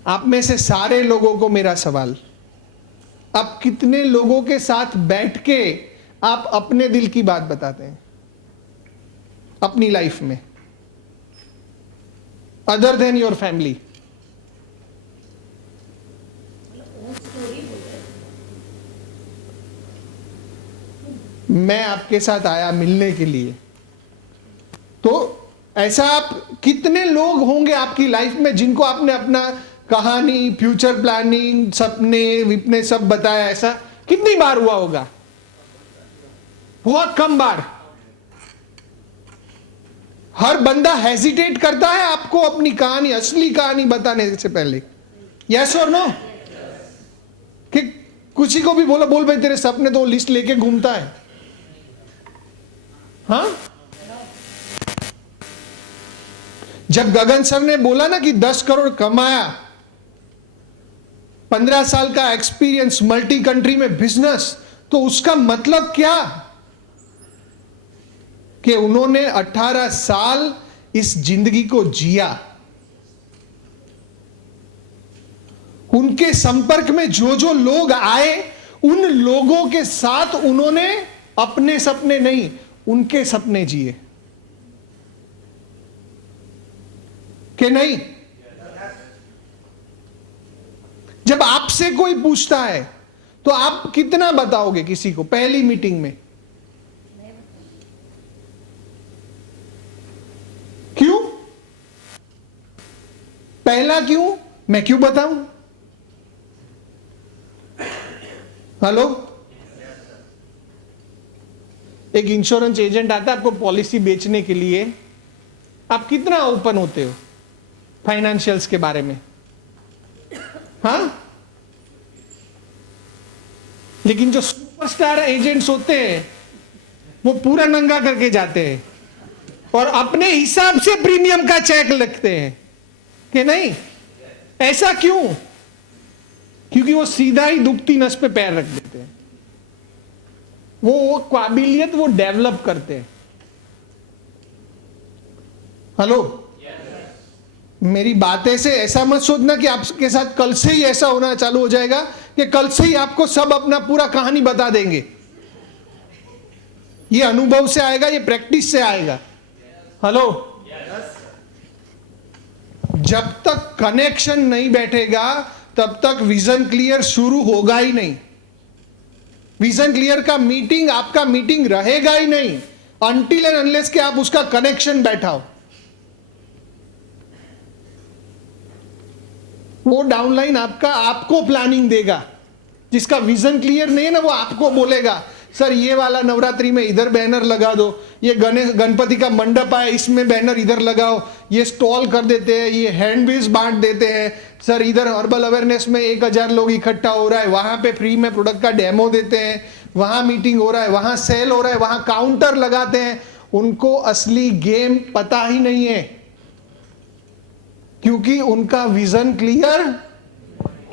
आप में से सारे लोगों को मेरा सवाल, आप कितने लोगों के साथ बैठ के आप अपने दिल की बात बताते हैं अपनी लाइफ में, अदर देन योर फैमिली? मैं आपके साथ आया मिलने के लिए, तो ऐसा आप कितने लोग होंगे आपकी लाइफ में जिनको आपने अपना कहानी, फ्यूचर प्लानिंग, सपने विपने सब बताया? ऐसा कितनी बार हुआ होगा? बहुत कम बार। हर बंदा हेजिटेट करता है आपको अपनी कहानी, असली कहानी बताने से पहले। यस और नो? कि किसी को भी बोलो, बोल भाई तेरे सपने, तो लिस्ट लेके घूमता है। हाँ, जब गगन सर ने बोला ना कि 10 करोड़ कमाया, 15 साल का एक्सपीरियंस, मल्टी कंट्री में बिजनेस, तो उसका मतलब क्या? कि उन्होंने 18 साल इस जिंदगी को जिया। उनके संपर्क में जो जो लोग आए, उन लोगों के साथ उन्होंने अपने सपने नहीं, उनके सपने जिए, कि नहीं? जब आपसे कोई पूछता है तो आप कितना बताओगे किसी को पहली मीटिंग में? क्यों? पहला क्यों? मैं क्यों बताऊं? हेलो, एक इंश्योरेंस एजेंट आता है आपको पॉलिसी बेचने के लिए, आप कितना ओपन होते हो फाइनेंशियल्स के बारे में? हाँ, लेकिन जो सुपरस्टार एजेंट्स होते हैं वो पूरा नंगा करके जाते हैं और अपने हिसाब से प्रीमियम का चेक लिखते हैं, कि नहीं? ऐसा क्यों? क्योंकि वो सीधा ही दुखती नस पे पैर रख देते हैं, वो काबिलियत वो डेवलप करते हैं। हेलो, मेरी बातें से ऐसा मत सोचना कि आपके साथ कल से ही ऐसा होना चालू हो जाएगा कि कल से ही आपको सब अपना पूरा कहानी बता देंगे। ये अनुभव से आएगा, ये प्रैक्टिस से आएगा। हेलो, जब तक कनेक्शन नहीं बैठेगा तब तक विजन क्लियर शुरू होगा ही नहीं। विजन क्लियर का मीटिंग आपका मीटिंग रहेगा ही नहीं अनटिल एंड अनलेस कि आप उसका कनेक्शन बैठाओ। वो डाउनलाइन आपको प्लानिंग देगा। जिसका विजन क्लियर नहीं है ना, वो आपको बोलेगा सर ये वाला नवरात्रि में इधर बैनर लगा दो, ये गणपति का मंडप आए इसमें बैनर इधर लगाओ, ये स्टॉल कर देते हैं, ये हैंडबिल्स बांट देते हैं, सर इधर हर्बल अवेयरनेस में 1000 लोग इकट्ठा हो रहा है, वहां पे फ्री में प्रोडक्ट का डेमो देते हैं, वहां मीटिंग हो रहा है, वहां सेल हो रहा है, वहां काउंटर लगाते हैं। उनको असली गेम पता ही नहीं है क्योंकि उनका विजन क्लियर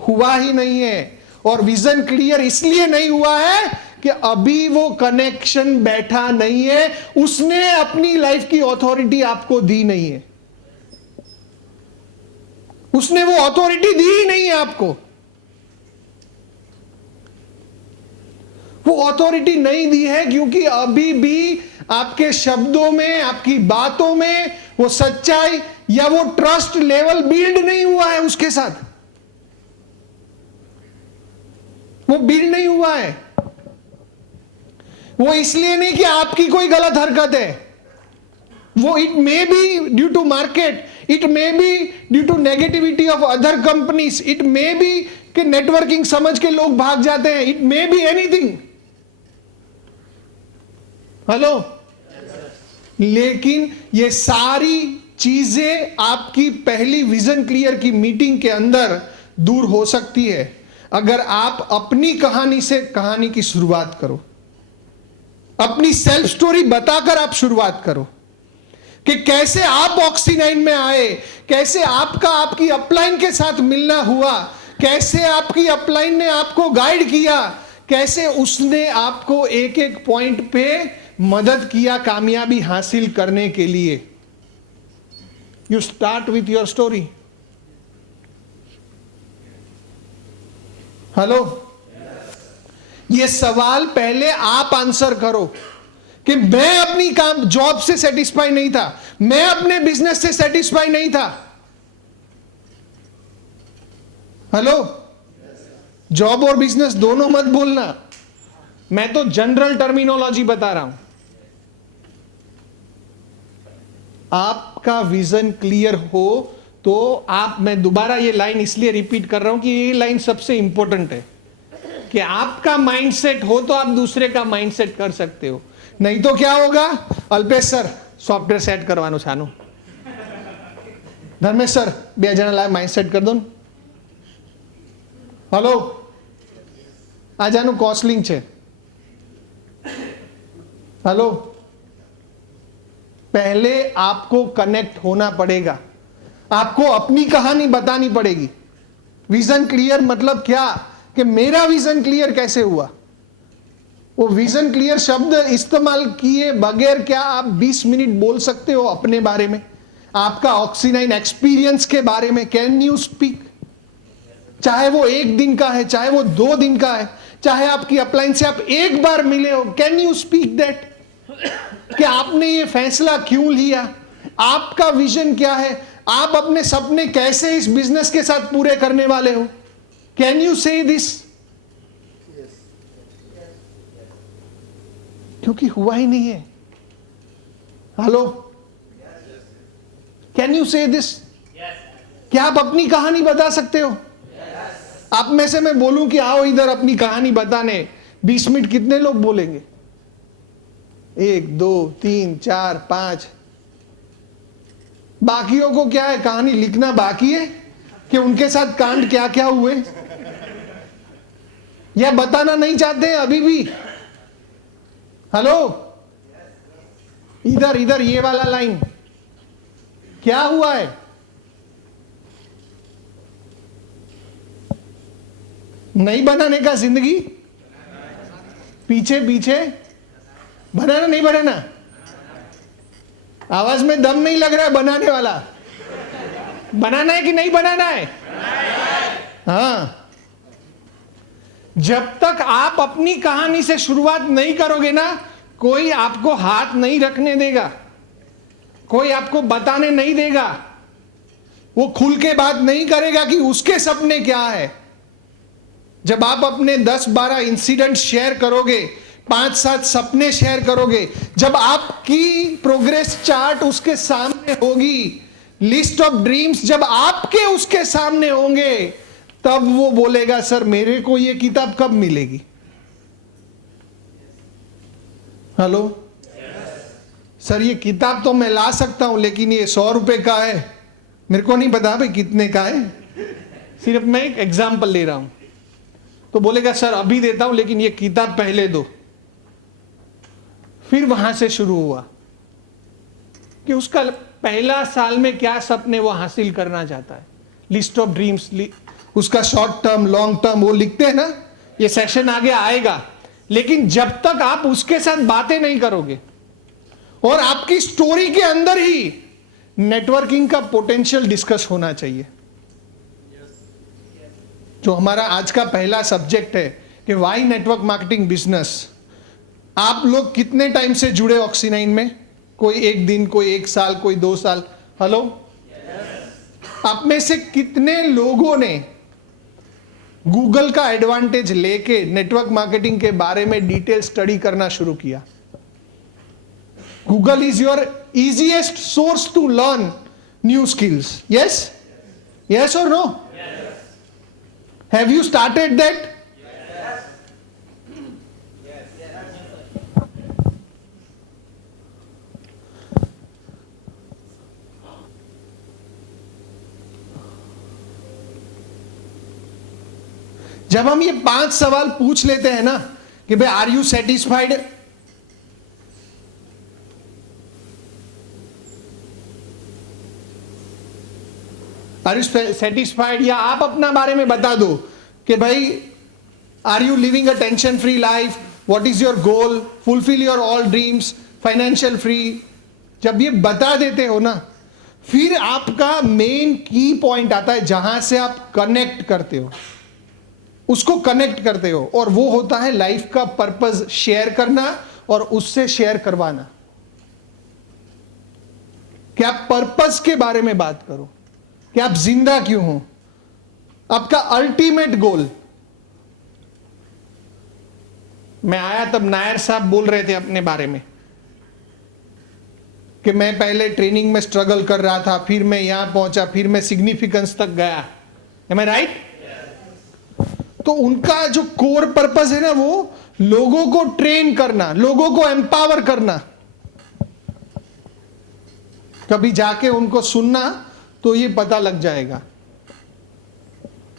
हुआ ही नहीं है। और विजन क्लियर इसलिए नहीं हुआ है कि अभी वो कनेक्शन बैठा नहीं है, उसने अपनी लाइफ की अथॉरिटी आपको दी नहीं है, उसने वो अथॉरिटी दी ही नहीं है आपको। वो अथॉरिटी नहीं दी है क्योंकि अभी भी आपके शब्दों में, आपकी बातों में वो सच्चाई या वो ट्रस्ट लेवल बिल्ड नहीं हुआ है उसके साथ, वो बिल्ड नहीं हुआ है। वो इसलिए नहीं कि आपकी कोई गलत हरकत है, वो it may be due to market, it may be due to negativity of other companies, it may be कि नेटवर्किंग समझ के लोग भाग जाते हैं, it may be anything. Hello, लेकिन ये सारी चीजें आपकी पहली विजन क्लियर की मीटिंग के अंदर दूर हो सकती है अगर आप अपनी कहानी से कहानी की शुरुआत करो, अपनी सेल्फ स्टोरी बताकर आप शुरुआत करो कि कैसे आप ऑक्सी9 में आए, कैसे आपका आपकी अपलाइन के साथ मिलना हुआ, कैसे आपकी अपलाइन ने आपको गाइड किया, कैसे उसने आपको एक एक पॉइंट पे मदद किया कामयाबी हासिल करने के लिए। You start with your story. Hello, ये सवाल पहले आप आंसर करो कि मैं अपनी काम जॉब से सेटिस्फाई नहीं था, मैं अपने बिजनेस से सेटिस्फाई नहीं था। हेलो, जॉब और बिजनेस दोनों मत बोलना, मैं तो जनरल टर्मिनोलॉजी बता रहा हूं। आपका विजन क्लियर हो तो आप, मैं दोबारा ये लाइन इसलिए रिपीट कर रहा हूं कि ये लाइन सबसे इंपॉर्टेंट है कि आपका माइंडसेट हो तो आप दूसरे का माइंडसेट कर सकते हो, नहीं तो क्या होगा? अल्पेश सर सॉफ्टवेयर सेट करवानो छानो, धर्मेश सर 2 જણા લાય માઇન્ડસેટ कर दो। हेलो, आज આનું કોસ્ટલિંગ છે। हेलो, पहले आपको कनेक्ट होना पड़ेगा, आपको अपनी कहानी बतानी पड़ेगी। विजन क्लियर मतलब क्या कि मेरा विजन क्लियर कैसे हुआ? वो विजन क्लियर शब्द इस्तेमाल किए बगैर क्या आप 20 मिनट बोल सकते हो अपने बारे में, आपका ऑक्सी9 एक्सपीरियंस के बारे में? Can you speak? चाहे वो 1 दिन का है, चाहे वो 2 दिन का है, चाहे आपकी अपलाइन से आप एक बार मिले हो, कैन यू स्पीक दैट कि आपने ये फैसला क्यों लिया, आपका विजन क्या है, आप अपने सपने कैसे इस बिजनेस के साथ पूरे करने वाले हो? कैन यू से दिस? क्योंकि हुआ ही नहीं है। हेलो, कैन यू से दिस? क्या आप अपनी कहानी बता सकते हो? आप में से मैं बोलूं कि आओ इधर अपनी कहानी बताने, 20 मिनट कितने लोग बोलेंगे? 1 2 3 4 5। बाकियों को क्या है, कहानी लिखना बाकी है कि उनके साथ कांड क्या क्या हुए, या बताना नहीं चाहते हैं अभी भी? हेलो, इधर इधर ये वाला लाइन क्या हुआ है? नहीं बनाने का जिंदगी, पीछे पीछे बनाना नहीं बनाना, आवाज में दम नहीं लग रहा है बनाने वाला, बनाना है कि नहीं बनाना है? हाँ, जब तक आप अपनी कहानी से शुरुआत नहीं करोगे ना, कोई आपको हाथ नहीं रखने देगा, कोई आपको बताने नहीं देगा, वो खुल के बात नहीं करेगा कि उसके सपने क्या है। जब आप अपने 10-12 इंसिडेंट शेयर करोगे, 5-7 सपने शेयर करोगे, जब आपकी प्रोग्रेस चार्ट उसके सामने होगी, लिस्ट ऑफ ड्रीम्स जब आपके उसके सामने होंगे, तब वो बोलेगा सर मेरे को ये किताब कब मिलेगी? हेलो, सर ये किताब तो मैं ला सकता हूं लेकिन ये 100 रुपए का है, मेरे को नहीं पता भाई कितने का है, सिर्फ मैं एक एग्जाम्पल ले रहा हूं। तो बोलेगा सर अभी देता हूं लेकिन ये किताब पहले दो। फिर वहां से शुरू हुआ कि उसका पहला साल में क्या सपने वो हासिल करना चाहता है, लिस्ट ऑफ ड्रीम्स, उसका शॉर्ट टर्म लॉन्ग टर्म वो लिखते हैं ना, ये सेशन आगे आएगा। लेकिन जब तक आप उसके साथ बातें नहीं करोगे और आपकी स्टोरी के अंदर ही नेटवर्किंग का पोटेंशियल डिस्कस होना चाहिए, जो हमारा आज का पहला सब्जेक्ट है कि व्हाई नेटवर्क मार्केटिंग बिजनेस। आप लोग कितने टाइम से जुड़े ऑक्सी9 में? कोई 1 दिन, कोई 1 साल, कोई 2 साल? हेलो, आप में से कितने लोगों ने गूगल का एडवांटेज लेके नेटवर्क मार्केटिंग के बारे में डिटेल स्टडी करना शुरू किया? Google is your easiest source to learn new skills. Yes? Yes or no? Yes. Have you started that? Yes. जब हम ये 5 सवाल पूछ लेते हैं ना कि भाई are you satisfied, are you satisfied, या आप अपना बारे में बता दो कि भाई are you living a tension free life, what is your goal, fulfill your all dreams, financial free. जब ये बता देते हो ना, फिर आपका मेन की पॉइंट आता है जहां से आप कनेक्ट करते हो, उसको कनेक्ट करते हो, और वो होता है लाइफ का पर्पस शेयर करना और उससे शेयर करवाना। कि आप पर्पस के बारे में बात करो कि आप जिंदा क्यों हो, आपका अल्टीमेट गोल। मैं आया तब नायर साहब बोल रहे थे अपने बारे में कि मैं पहले ट्रेनिंग में स्ट्रगल कर रहा था, फिर मैं यहां पहुंचा, फिर मैं सिग्निफिकेंस तक गया। एम आई राइट? तो उनका जो कोर पर्पस है ना, वो लोगों को ट्रेन करना, लोगों को एम्पावर करना। कभी जाके उनको सुनना तो ये पता लग जाएगा।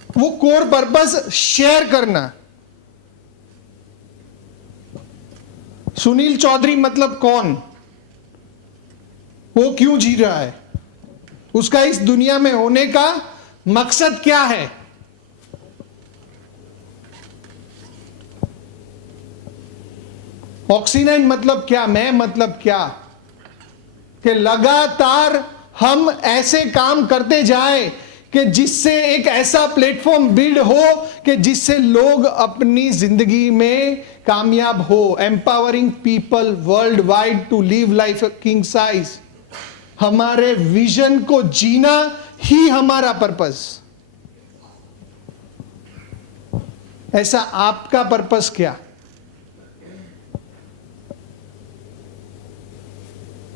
वो कोर पर्पस शेयर करना। सुनील चौधरी मतलब कौन, वो क्यों जी रहा है, उसका इस दुनिया में होने का मकसद क्या है। ऑक्सी9 मतलब क्या, मैं मतलब क्या, कि लगातार हम ऐसे काम करते जाएं कि जिससे एक ऐसा प्लेटफॉर्म बिल्ड हो कि जिससे लोग अपनी जिंदगी में कामयाब हो। Empowering people world wide to live life king size. हमारे विजन को जीना ही हमारा पर्पस। ऐसा आपका पर्पस क्या?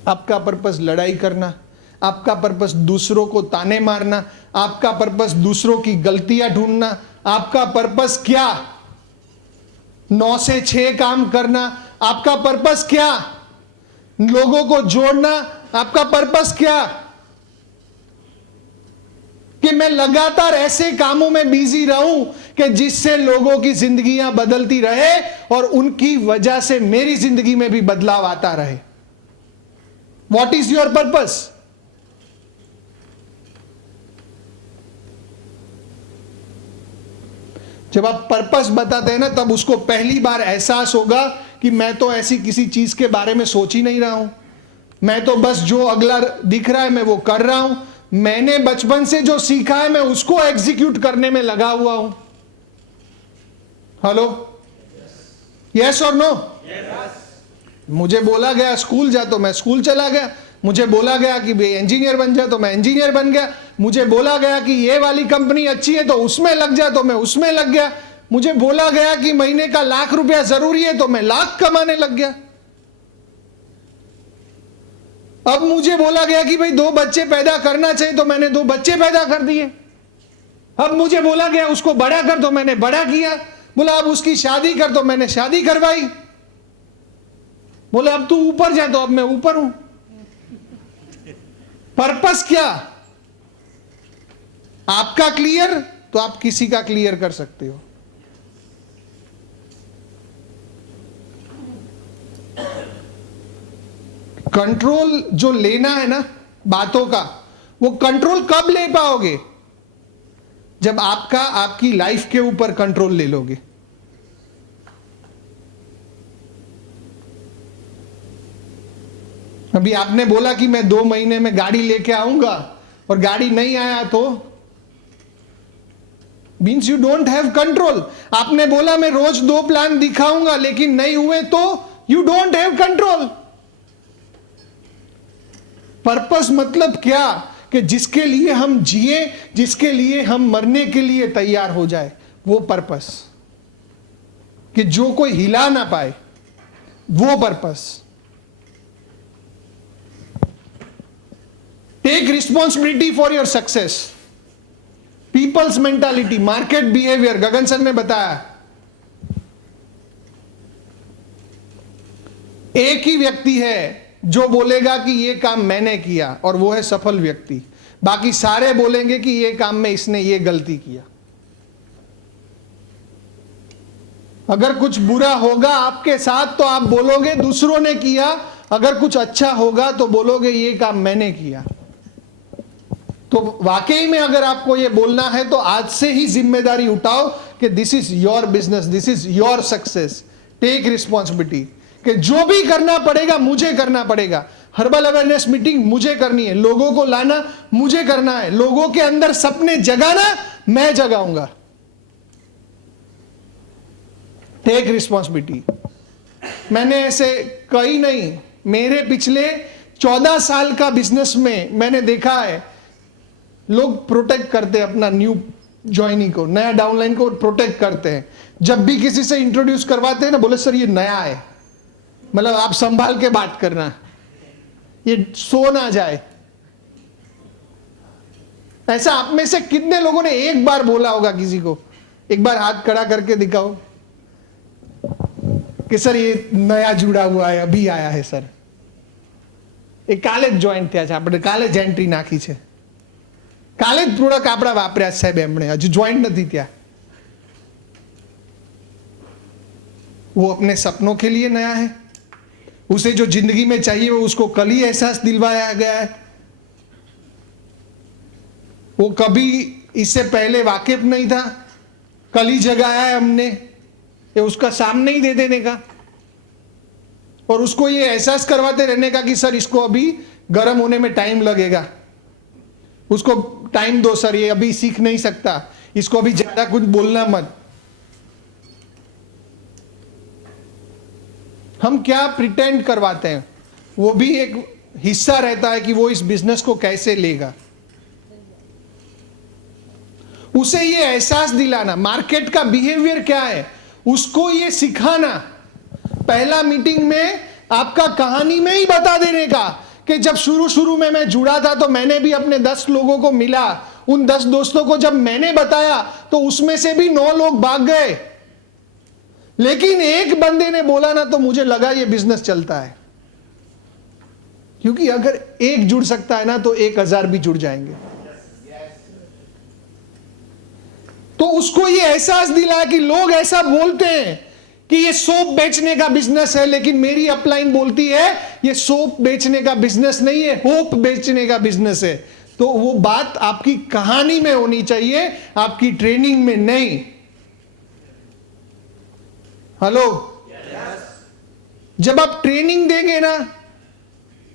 आपका पर्पस लड़ाई करना, आपका पर्पस दूसरों को ताने मारना, आपका पर्पस दूसरों की गलतियां ढूंढना, आपका पर्पस क्या 9 से 6 काम करना, आपका पर्पस क्या लोगों को जोड़ना, आपका पर्पस क्या कि मैं लगातार ऐसे कामों में बिजी रहूं कि जिससे लोगों की जिंदगियां बदलती रहे और उनकी वजह से मेरी जिंदगी में भी बदलाव आता रहे। What is your purpose? जब आप पर्पस बताते हैं ना, तब उसको पहली बार एहसास होगा कि मैं तो ऐसी किसी चीज के बारे में सोच ही नहीं रहा हूं, मैं तो बस जो अगला दिख रहा है मैं वो कर रहा हूं, मैंने बचपन से जो सीखा है मैं उसको एग्जीक्यूट करने में लगा हुआ हूं। हेलो, यस और नो? मुझे बोला गया स्कूल जा तो मैं स्कूल चला गया, मुझे बोला गया कि भाई इंजीनियर बन जा तो मैं इंजीनियर बन गया, मुझे बोला गया कि ये वाली कंपनी अच्छी है तो उसमें लग जा तो मैं उसमें लग गया, मुझे बोला गया कि महीने का ₹1,00,000 जरूरी है तो मैं लाख कमाने लग गया। अब मुझे बोला गया कि भाई 2 बच्चे पैदा करना चाहिए तो मैंने 2 बच्चे पैदा कर दिए। अब मुझे बोला गया उसको बड़ा कर तो मैंने बड़ा किया। बोला अब उसकी शादी कर तो मैंने शादी करवाई। बोले अब तू ऊपर जा तो अब मैं ऊपर हूं। पर्पस क्या आपका क्लियर तो आप किसी का क्लियर कर सकते हो। कंट्रोल जो लेना है ना बातों का, वो कंट्रोल कब ले पाओगे? जब आपकी लाइफ के ऊपर कंट्रोल ले लोगे। अभी आपने बोला कि मैं 2 महीने में गाड़ी लेके आऊंगा और गाड़ी नहीं आया तो means you don't have control. आपने बोला मैं रोज 2 प्लान दिखाऊंगा लेकिन नहीं हुए तो you don't have control. Purpose मतलब क्या? कि जिसके लिए हम जिए, जिसके लिए हम मरने के लिए तैयार हो जाए, वो पर्पस। कि जो कोई हिला ना पाए, वो purpose. Take responsibility for your success. Peoples mentality, market behaviour, Gagan sir ने बताया। एक ही व्यक्ति है जो बोलेगा कि ये काम मैंने किया और वो है सफल व्यक्ति। बाकी सारे बोलेंगे कि ये काम में इसने ये गलती किया। अगर कुछ बुरा होगा आपके साथ तो आप बोलोगे दूसरों ने किया, अगर कुछ अच्छा होगा तो बोलोगे ये काम मैंने किया। तो वाकई में अगर आपको ये बोलना है तो आज से ही जिम्मेदारी उठाओ कि this is your business, this is your success. Take responsibility कि जो भी करना पड़ेगा मुझे करना पड़ेगा। हर्बल अवेयरनेस मीटिंग मुझे करनी है, लोगों को लाना मुझे करना है, लोगों के अंदर सपने जगाना मैं जगाऊंगा। Take responsibility. मैंने ऐसे कई नहीं, मेरे पिछले 14 साल का बिजनेस में मैंने देखा है लोग प्रोटेक्ट करते हैं अपना न्यू ज्वाइनी को, नया डाउनलाइन को प्रोटेक्ट करते हैं। जब भी किसी से इंट्रोड्यूस करवाते हैं ना, बोले सर ये नया है, मतलब आप संभाल के बात करना, ये सो ना जाए। ऐसा आप में से कितने लोगों ने एक बार बोला होगा किसी को? एक बार हाथ खड़ा करके दिखाओ कि सर ये नया जुड़ा हुआ है, अभी आया है सर। એ કાલે જ જોઈન્ટ થયા છે, આપણે કાલે જ એન્ટ્રી નાખી છે, કાલે જ પ્રોડક્ટ આપણા વાપર્યા સાહેબ, એમણે હજુ જોઈન્ટ નથી થયા। वो अपने सपनों के लिए नया है, उसे जो जिंदगी में चाहिए वो उसको कल ही एहसास दिलवाया गया है। वो कभी इससे पहले वाकिफ नहीं था, कल ही जगाया है हमने, ये उसका सामने ही दे देने का और उसको ये एहसास करवाते रहने का कि सर इसको अभी गर्म होने में टाइम लगेगा, उसको टाइम दो सर, ये अभी सीख नहीं सकता, इसको अभी ज्यादा कुछ बोलना मत। हम क्या प्रिटेंड करवाते हैं, वो भी एक हिस्सा रहता है कि वो इस बिजनेस को कैसे लेगा, उसे ये एहसास दिलाना। मार्केट का बिहेवियर क्या है उसको ये सिखाना। पहला मीटिंग में आपका कहानी में ही बता देने का कि जब शुरू में मैं जुड़ा था तो मैंने भी अपने 10 लोगों को मिला, उन 10 दोस्तों को जब मैंने बताया तो उसमें से भी 9 लोग भाग गए, लेकिन एक बंदे ने बोला ना तो मुझे लगा ये बिजनेस चलता है। क्योंकि अगर एक जुड़ सकता है ना तो 1000 भी जुड़ जाएंगे। तो उसको ये एहसास दिलाया कि लोग ऐसा बोलते हैं कि ये सोप बेचने का बिजनेस है, लेकिन मेरी अपलाइन बोलती है ये सोप बेचने का बिजनेस नहीं है, होप बेचने का बिजनेस है। तो वो बात आपकी कहानी में होनी चाहिए, आपकी ट्रेनिंग में नहीं। हेलो, जब आप ट्रेनिंग देंगे ना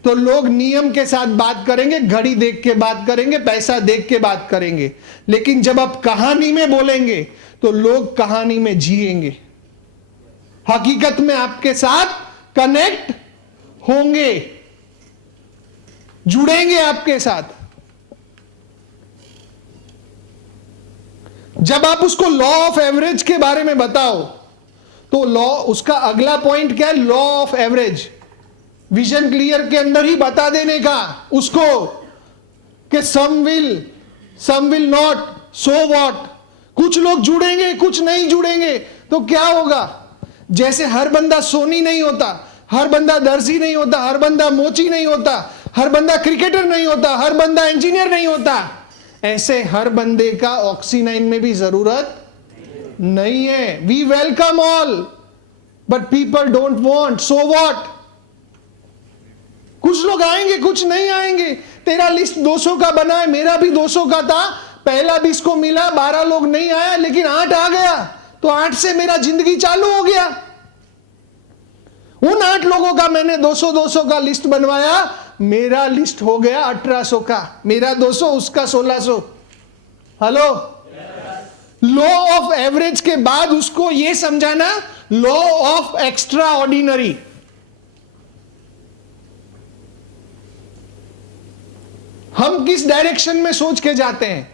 तो लोग नियम के साथ बात करेंगे, घड़ी देख के बात करेंगे, पैसा देख के बात करेंगे, लेकिन जब आप कहानी में बोलेंगे तो लोग कहानी में जिएंगे, हकीकत में आपके साथ कनेक्ट होंगे, जुड़ेंगे आपके साथ। जब आप उसको लॉ ऑफ एवरेज के बारे में बताओ तो लॉ, उसका अगला पॉइंट क्या है? Law of average. Vision clear के अंदर ही बता देने का उसको कि सम विल नॉट, सो व्हाट। कुछ लोग जुड़ेंगे, कुछ नहीं जुड़ेंगे, तो क्या होगा? जैसे हर बंदा सोनी नहीं होता, हर बंदा दर्जी नहीं होता, हर बंदा मोची नहीं होता, हर बंदा क्रिकेटर नहीं होता, हर बंदा इंजीनियर नहीं होता, ऐसे हर बंदे का ऑक्सीनाइन में भी जरूरत नहीं है। We welcome all but people don't want, so what. कुछ लोग आएंगे, कुछ नहीं आएंगे। तेरा लिस्ट 200 का बना है, मेरा भी 200 का था, पहला 20 को मिला, 12 लोग नहीं आया, लेकिन 8 आ गया, तो 8 से मेरा जिंदगी चालू हो गया। उन 8 लोगों का मैंने 200 का लिस्ट बनवाया, मेरा लिस्ट हो गया 1800 का, मेरा 200 उसका 1600। हेलो, लॉ ऑफ एवरेज के बाद उसको यह समझाना लॉ ऑफ एक्स्ट्रा ऑर्डिनरी। हम किस डायरेक्शन में सोच के जाते हैं,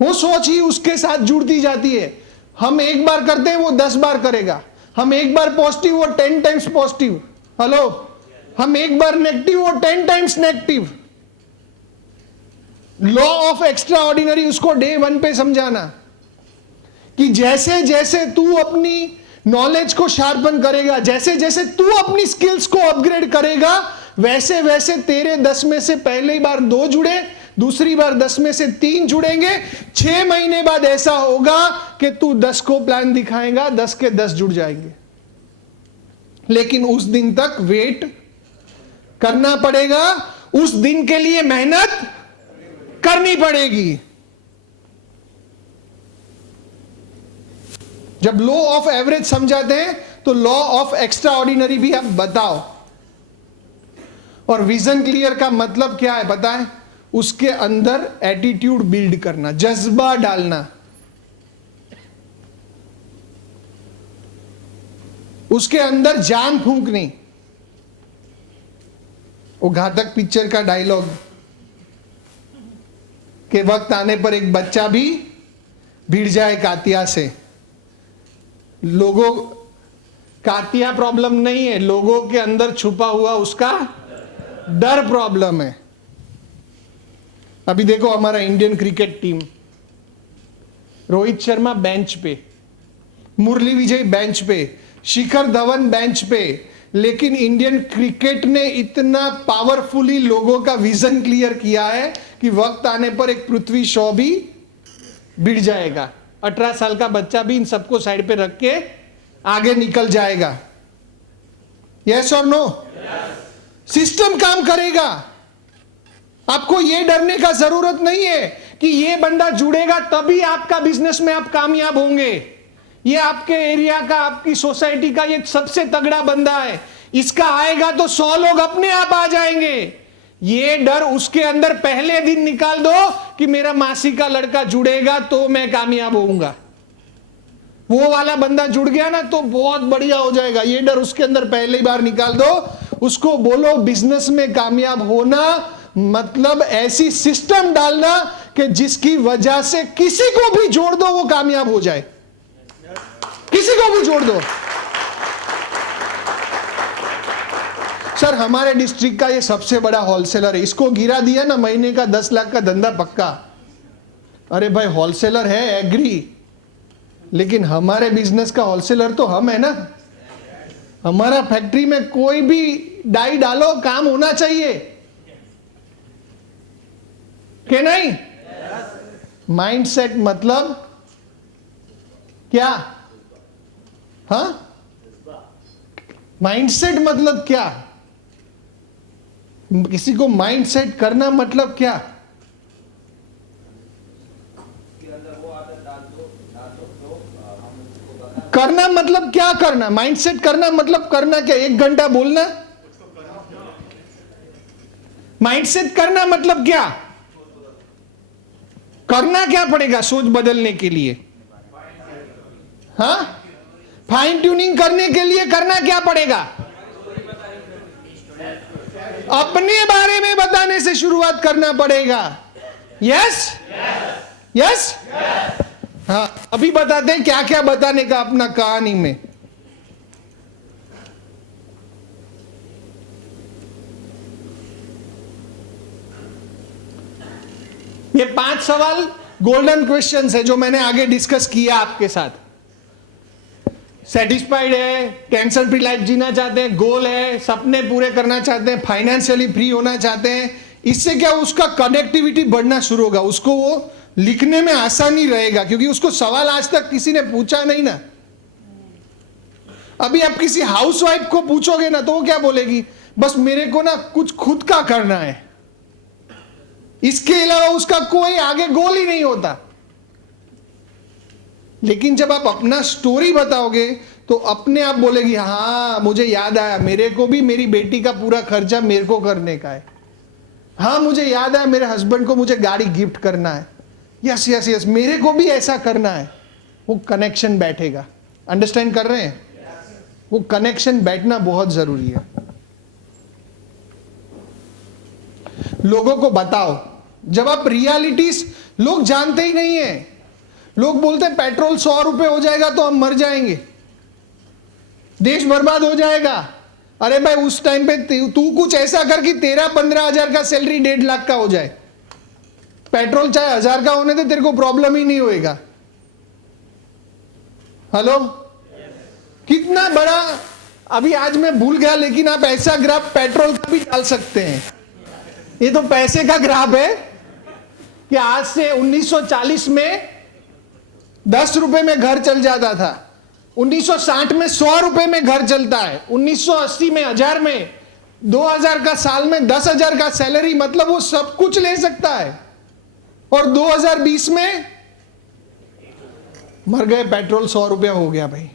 वो सोच ही उसके साथ जुड़ती जाती है। हम एक बार करते हैं, वो 10 बार करेगा। हम एक बार पॉजिटिव, वो 10 टाइम्स पॉजिटिव। हेलो, हम एक बार नेगेटिव, वो 10 times negative. Law of extra ordinary उसको डे 1 पे समझाना कि जैसे जैसे तू अपनी नॉलेज को शार्पन करेगा, जैसे जैसे तू अपनी स्किल्स को अपग्रेड करेगा, वैसे वैसे तेरे 10 में से पहली बार 2 जुड़े, दूसरी बार 10 में से 3 जुड़ेंगे। 6 महीने बाद ऐसा होगा कि तू 10 को प्लान दिखाएगा, 10 के 10 जुड़ जाएंगे। लेकिन उस दिन तक वेट करना पड़ेगा, उस दिन के लिए मेहनत करनी पड़ेगी। जब लॉ ऑफ एवरेज समझाते हैं तो लॉ ऑफ एक्स्ट्रा ऑर्डिनरी भी आप बताओ। और विजन क्लियर का मतलब क्या है पता है? उसके अंदर एटीट्यूड बिल्ड करना, जज्बा डालना, उसके अंदर जान फूंकनी। वो घातक पिक्चर का डायलॉग के वक्त आने पर एक बच्चा भी भिड़ जाए कातिया से। लोगों, कातिया प्रॉब्लम नहीं है, लोगों के अंदर छुपा हुआ उसका डर प्रॉब्लम है। अभी देखो हमारा Indian cricket team, Rohit Sharma bench पे, मुरली विजय बेंच पे, शिखर धवन बेंच पे, लेकिन इंडियन क्रिकेट ने इतना पावरफुली लोगों का विजन क्लियर किया है कि वक्त आने पर एक पृथ्वी शॉ भी भिड़ जाएगा। 18 साल का बच्चा भी इन सबको साइड पे रख के आगे निकल जाएगा। यस और नो? सिस्टम काम करेगा। आपको यह डरने का जरूरत नहीं है कि यह बंदा जुड़ेगा तभी आपका बिजनेस में आप कामयाब होंगे। ये आपके एरिया का, आपकी सोसाइटी का ये सबसे तगड़ा बंदा है, इसका आएगा तो 100 लोग अपने आप आ जाएंगे। ये डर उसके अंदर पहले दिन निकाल दो कि मेरा मासी का लड़का जुड़ेगा तो मैं कामयाब होऊंगा। वो वाला बंदा जुड़ गया ना तो बहुत बढ़िया हो जाएगा। ये डर उसके अंदर पहले बार निकाल दो। उसको बोलो बिजनेस में कामयाब होना मतलब ऐसी सिस्टम डालना कि जिसकी वजह से किसी को भी जोड़ दो वो कामयाब हो जाए। किसी को भी जोड़ दो। सर हमारे डिस्ट्रिक्ट का ये सबसे बड़ा होलसेलर है, इसको गिरा दिया ना महीने का 10 लाख का धंधा पक्का। अरे भाई होलसेलर है, एग्री, लेकिन हमारे बिजनेस का होलसेलर तो हम है ना। हमारा फैक्ट्री में कोई भी डाई डालो काम होना चाहिए कि नहीं? माइंडसेट मतलब क्या? हाँ, माइंडसेट मतलब क्या? किसी को माइंडसेट करना मतलब क्या? करना मतलब क्या? करना माइंडसेट करना मतलब करना क्या? 1 घंटा बोलना। माइंडसेट करना मतलब क्या? करना क्या पड़ेगा सोच बदलने के लिए? हाँ, फाइन ट्यूनिंग करने के लिए करना क्या पड़ेगा? अपने बारे में बताने से शुरुआत करना पड़ेगा। Yes yes. हाँ, अभी बताते हैं क्या क्या बताने का अपना कहानी में। ये 5 सवाल गोल्डन क्वेश्चंस है जो मैंने आगे डिस्कस किया आपके साथ। सेटिस्फाइड है, टेंशन फ्री लाइफ जीना चाहते हैं, गोल है, सपने पूरे करना चाहते हैं, फाइनेंशियली फ्री होना चाहते हैं। इससे क्या उसका कनेक्टिविटी बढ़ना शुरू होगा, उसको वो लिखने में आसानी रहेगा क्योंकि उसको सवाल आज तक किसी ने पूछा नहीं ना। अभी आप किसी हाउसवाइफ को पूछोगे ना तो वो क्या बोलेगी? बस मेरे को ना कुछ खुद का करना है, इसके अलावा उसका कोई आगे गोल ही नहीं होता। लेकिन जब आप अपना स्टोरी बताओगे तो अपने आप बोलेगी हाँ मुझे याद आया, मेरे को भी मेरी बेटी का पूरा खर्चा मेरे को करने का है। हाँ मुझे याद आया मेरे हस्बैंड को मुझे गाड़ी गिफ्ट करना है। यस यस यस, मेरे को भी ऐसा करना है। वो कनेक्शन बैठेगा। अंडरस्टैंड कर रहे हैं? वो कनेक्शन बैठना बहुत जरूरी है। लोगों को बताओ। जब आप रियलिटीज, लोग जानते ही नहीं है। लोग बोलते हैं पेट्रोल 100 रुपए हो जाएगा तो हम मर जाएंगे, देश बर्बाद हो जाएगा। अरे भाई उस टाइम पे तू कुछ ऐसा कर कि तेरा 15,000 का सैलरी 1.5 लाख का हो जाए, पेट्रोल चाहे 1000 का होने दे, तेरे को प्रॉब्लम ही नहीं होएगा। हेलो, कितना बड़ा, अभी आज मैं भूल गया, लेकिन आप ऐसा ग्राफ पेट्रोल का भी डाल सकते हैं। ये तो पैसे का ग्राफ है कि आज से 1940 में 10 रुपए में घर चल जाता था, 1960 में 100 रुपए में घर चलता है, 1980 में 1000 में, 2000 का साल में 10,000 का सैलरी, मतलब वो सब कुछ ले सकता है। और 2020 में मर गए, पेट्रोल 100 रुपया हो गया भाई।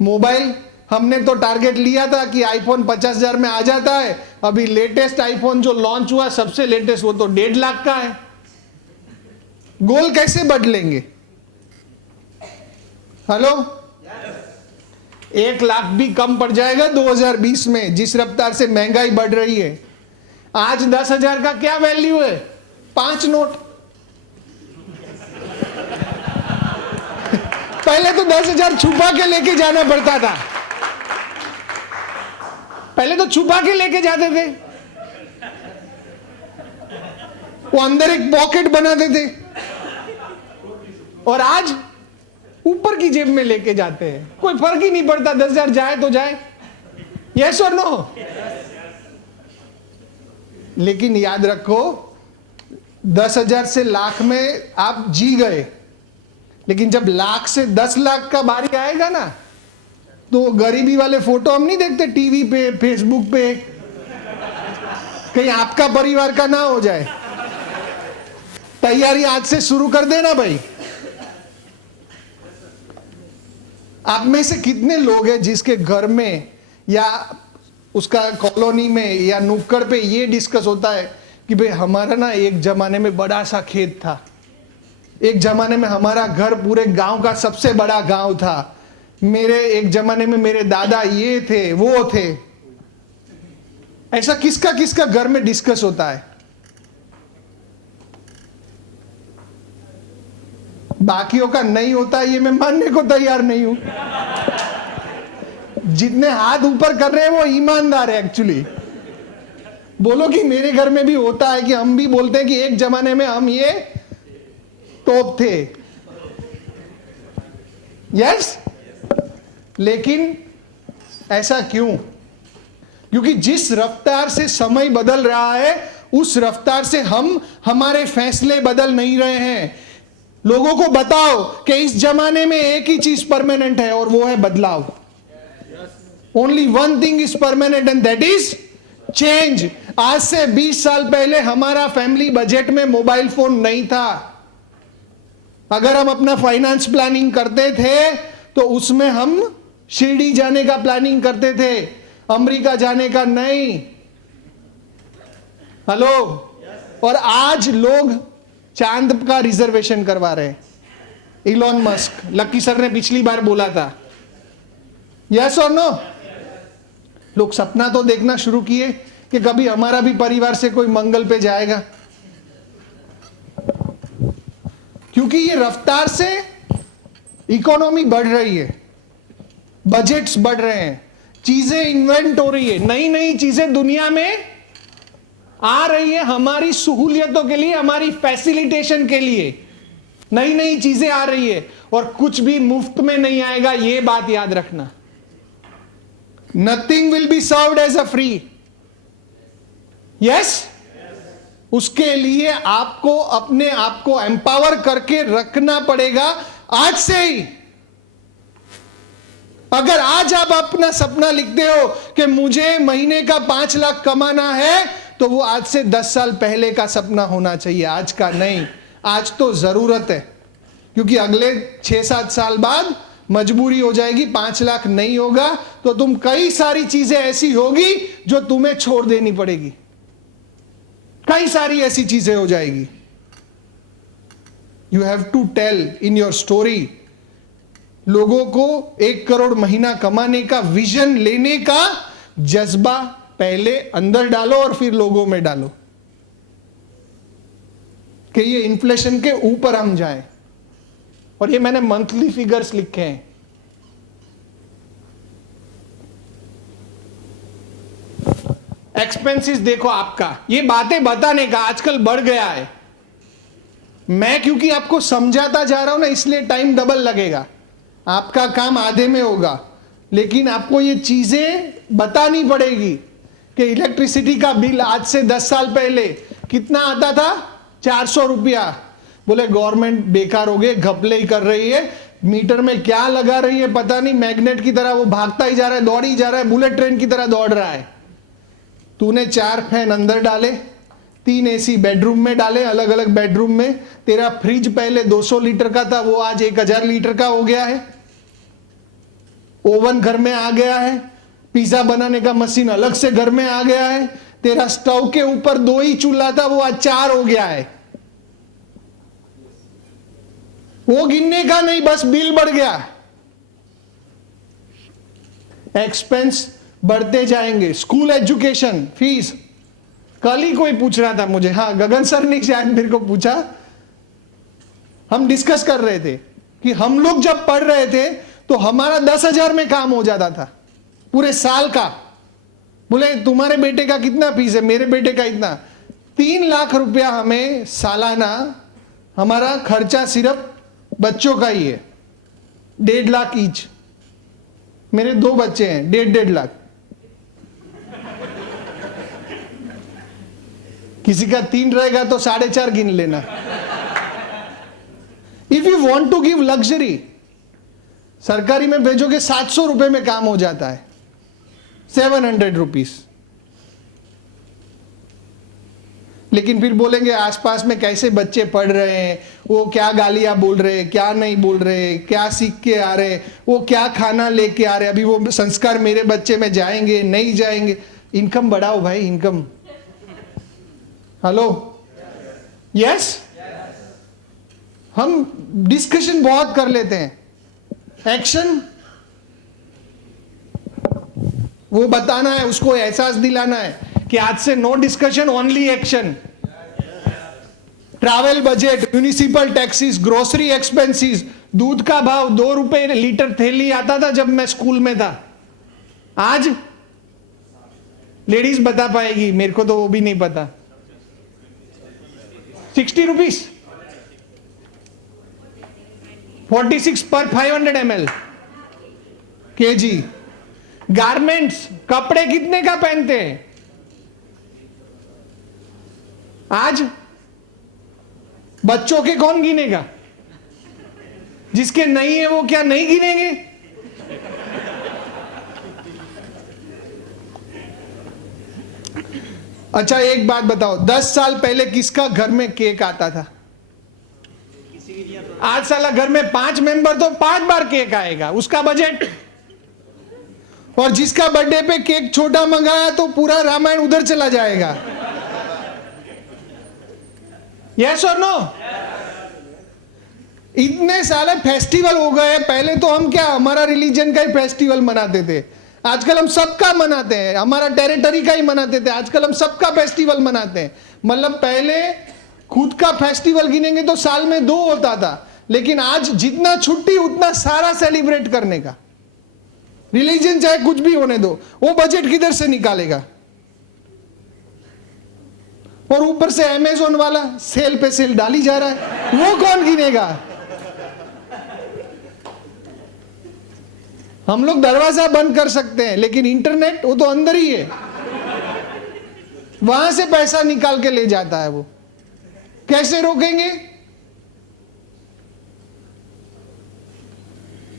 मोबाइल हमने तो टारगेट लिया था कि आईफोन 50,000 में आ जाता है, अभी लेटेस्ट आईफोन जो लॉन्च हुआ सबसे लेटेस्ट वो तो 1.5 लाख का है। गोल कैसे बदलेंगे? हेलो, 1 लाख भी कम पड़ जाएगा 2020 में, जिस रफ्तार से महंगाई बढ़ रही है। आज 10,000 का क्या वैल्यू है? 5 नोट। पहले तो 10,000 छुपा के लेके जाना पड़ता था, पहले तो छुपा के लेके जाते थे, वो अंदर एक पॉकेट बनाते थे, और आज ऊपर की जेब में लेके जाते हैं। कोई फर्क ही नहीं पड़ता, 10,000 जाए तो जाए, यस और नो। लेकिन याद रखो, 10,000 से लाख में आप जी गए, लेकिन जब लाख से 10 लाख का बारी आएगा ना, तो गरीबी वाले फोटो हम नहीं देखते टीवी पे, फेसबुक पे, कहीं आपका परिवार का ना हो जाए। तैयारी आज से शुरू कर देना भाई। आप में से कितने लोग हैं जिसके घर में या उसका कॉलोनी में या नुक्कड़ पे ये डिस्कस होता है कि भाई हमारा ना एक जमाने में बड़ा सा खेत था, एक जमाने में हमारा घर पूरे गांव का सबसे बड़ा गांव था, मेरे एक जमाने में मेरे दादा ये थे वो थे। ऐसा किसका किसका घर में डिस्कस होता है? बाकियों का नहीं होता, ये मैं मानने को तैयार नहीं हूं। जितने हाथ ऊपर कर रहे हैं वो ईमानदार है एक्चुअली। बोलो कि मेरे घर में भी होता है कि हम भी बोलते हैं कि एक जमाने में हम ये टॉप थे, यस। लेकिन ऐसा क्यों? क्योंकि जिस रफ्तार से समय बदल रहा है उस रफ्तार से हम हमारे फैसले बदल नहीं रहे हैं। लोगों को बताओ कि इस जमाने में एक ही चीज परमानेंट है और वो है बदलाव। Only one thing is permanent and that is change. आज से 20 साल पहले हमारा फैमिली बजट में मोबाइल फोन नहीं था। अगर हम अपना फाइनेंस प्लानिंग करते थे तो उसमें हम शिरडी जाने का प्लानिंग करते थे, अमेरिका जाने का नहीं। हेलो, और आज लोग चांद का रिजर्वेशन करवा रहे हैं। इलॉन मस्क, लक्की सर ने पिछली बार बोला था, यस और नो। लोग सपना तो देखना शुरू किए कि कभी हमारा भी परिवार से कोई मंगल पे जाएगा, क्योंकि ये रफ्तार से इकोनॉमी बढ़ रही है, बजट्स बढ़ रहे हैं, चीजें इन्वेंट हो रही है, नई नई चीजें दुनिया में आ रही है हमारी सहूलियतों के लिए, हमारी फैसिलिटेशन के लिए नई नई चीजें आ रही है। और कुछ भी मुफ्त में नहीं आएगा, ये बात याद रखना। Nothing will be served as a free, yes. उसके लिए आपको अपने आप को एम्पावर करके रखना पड़ेगा आज से ही। अगर आज आप अपना सपना लिखते हो कि मुझे महीने का 5 लाख कमाना है, तो वो आज से 10 साल पहले का सपना होना चाहिए, आज का नहीं। आज तो जरूरत है, क्योंकि अगले 6-7 साल बाद मजबूरी हो जाएगी, 5 लाख नहीं होगा तो तुम कई सारी चीजें ऐसी होगी जो तुम्हें छोड़ देनी पड़ेगी, कई सारी ऐसी चीजें हो जाएगी। You have to tell in your story. लोगों को 1 करोड़ महीना कमाने का विजन लेने का जज्बा पहले अंदर डालो और फिर लोगों में डालो। कि ये इन्फ्लेशन के ऊपर हम जाएं, और ये मैंने मंथली फिगर्स लिखे हैं। एक्सपेंसेस देखो आपका, ये बातें बताने का आजकल बढ़ गया है। मैं क्योंकि आपको समझाता जा रहा हूं ना, इसलिए टाइम डबल लगेगा, आपका काम आधे में होगा, लेकिन आपको ये चीजें बतानी पड़ेगी कि इलेक्ट्रिसिटी का बिल आज से 10 साल पहले कितना आता था, 400 रुपया। बोले गवर्नमेंट बेकार हो गए, घपले ही कर रही है, मीटर में क्या लगा रही है पता नहीं, मैग्नेट की तरह वो भागता ही जा रहा है, दौड़ ही जा रहा है, बुलेट ट्रेन की तरह दौड़ रहा है। तूने 4 फैन अंदर डाले, 3 एसी बेडरूम में डाले, अलग अलग बेडरूम में। तेरा फ्रिज पहले 200 लीटर का था, वो आज 1000 लीटर का हो गया है। ओवन घर में आ गया है, पिज्जा बनाने का मशीन अलग से घर में आ गया है। तेरा स्टोव के ऊपर 2 ही चूल्हा था, वो आज 4 हो गया है। वो गिनने का नहीं, बस बिल बढ़ गया। एक्सपेंस बढ़ते जाएंगे। स्कूल एजुकेशन फीस, कल ही कोई पूछ रहा था मुझे, हाँ गगन सर ने शायद मेरे को पूछा, हम डिस्कस कर रहे थे कि हम लोग जब पढ़ रहे थे तो हमारा 10,000 में काम हो जाता था पूरे साल का। बोले तुम्हारे बेटे का कितना फीस है, मेरे बेटे का इतना। 3 लाख रुपया हमें सालाना हमारा खर्चा सिर्फ बच्चों का ही है, 1.5 लाख ईच। मेरे 2 बच्चे हैं, 1.5 लाख। किसी का 3 रहेगा तो 4.5 गिन लेना। If you want to give luxury, सरकारी में भेजोगे 700 रुपए में काम हो जाता है, 700 रुपीज। लेकिन फिर बोलेंगे आसपास में कैसे बच्चे पढ़ रहे हैं, वो क्या गालियां बोल रहे हैं, क्या नहीं बोल रहे, क्या सीख के आ रहे, वो क्या खाना लेके आ रहे, अभी वो संस्कार मेरे बच्चे में जाएंगे नहीं जाएंगे। इनकम बढ़ाओ भाई, इनकम। हेलो, यस, हम डिस्कशन बहुत कर लेते हैं, एक्शन वो बताना है, उसको एहसास दिलाना है कि आज से no discussion, only action. Travel budget, municipal taxes, grocery expenses, दूध का भाव 2 रुपए लीटर थैली आता था जब मैं स्कूल में था, आज लेडीज बता पाएगी, मेरे को तो वो भी नहीं पता। 60 रुपीज, 46 पर 500 ml kg। गारमेंट्स, कपड़े कितने का पहनते हैं आज? बच्चों के कौन गिनेगा? जिसके नहीं है वो क्या नहीं गिनेंगे? अच्छा एक बात बताओ, 10 साल पहले किसका घर में केक आता था? आज साला घर में 5 मेंबर तो 5 बार केक आएगा, उसका बजट। और जिसका बर्थडे पे केक छोटा मंगाया तो पूरा रामायण उधर चला जाएगा। यस और नो? इतने सारे फेस्टिवल हो गए। पहले तो हम क्या, हमारा रिलीजन का ही फेस्टिवल मनाते थे, आजकल हम सबका मनाते हैं। हमारा टेरिटरी का ही मनाते थे, आजकल हम सबका फेस्टिवल मनाते हैं। मतलब पहले खुद का फेस्टिवल गिनेंगे तो साल में 2 होता था, लेकिन आज जितना छुट्टी उतना सारा सेलिब्रेट करने का। रिलीजन चाहे कुछ भी होने दो, वो बजट किधर से निकालेगा? और ऊपर से अमेज़न वाला सेल पे सेल डाली जा रहा है, वो कौन गिनेगा? हम लोग दरवाजा बंद कर सकते हैं, लेकिन इंटरनेट वो तो अंदर ही है, वहां से पैसा निकाल के ले जाता है। वो कैसे रोकेंगे?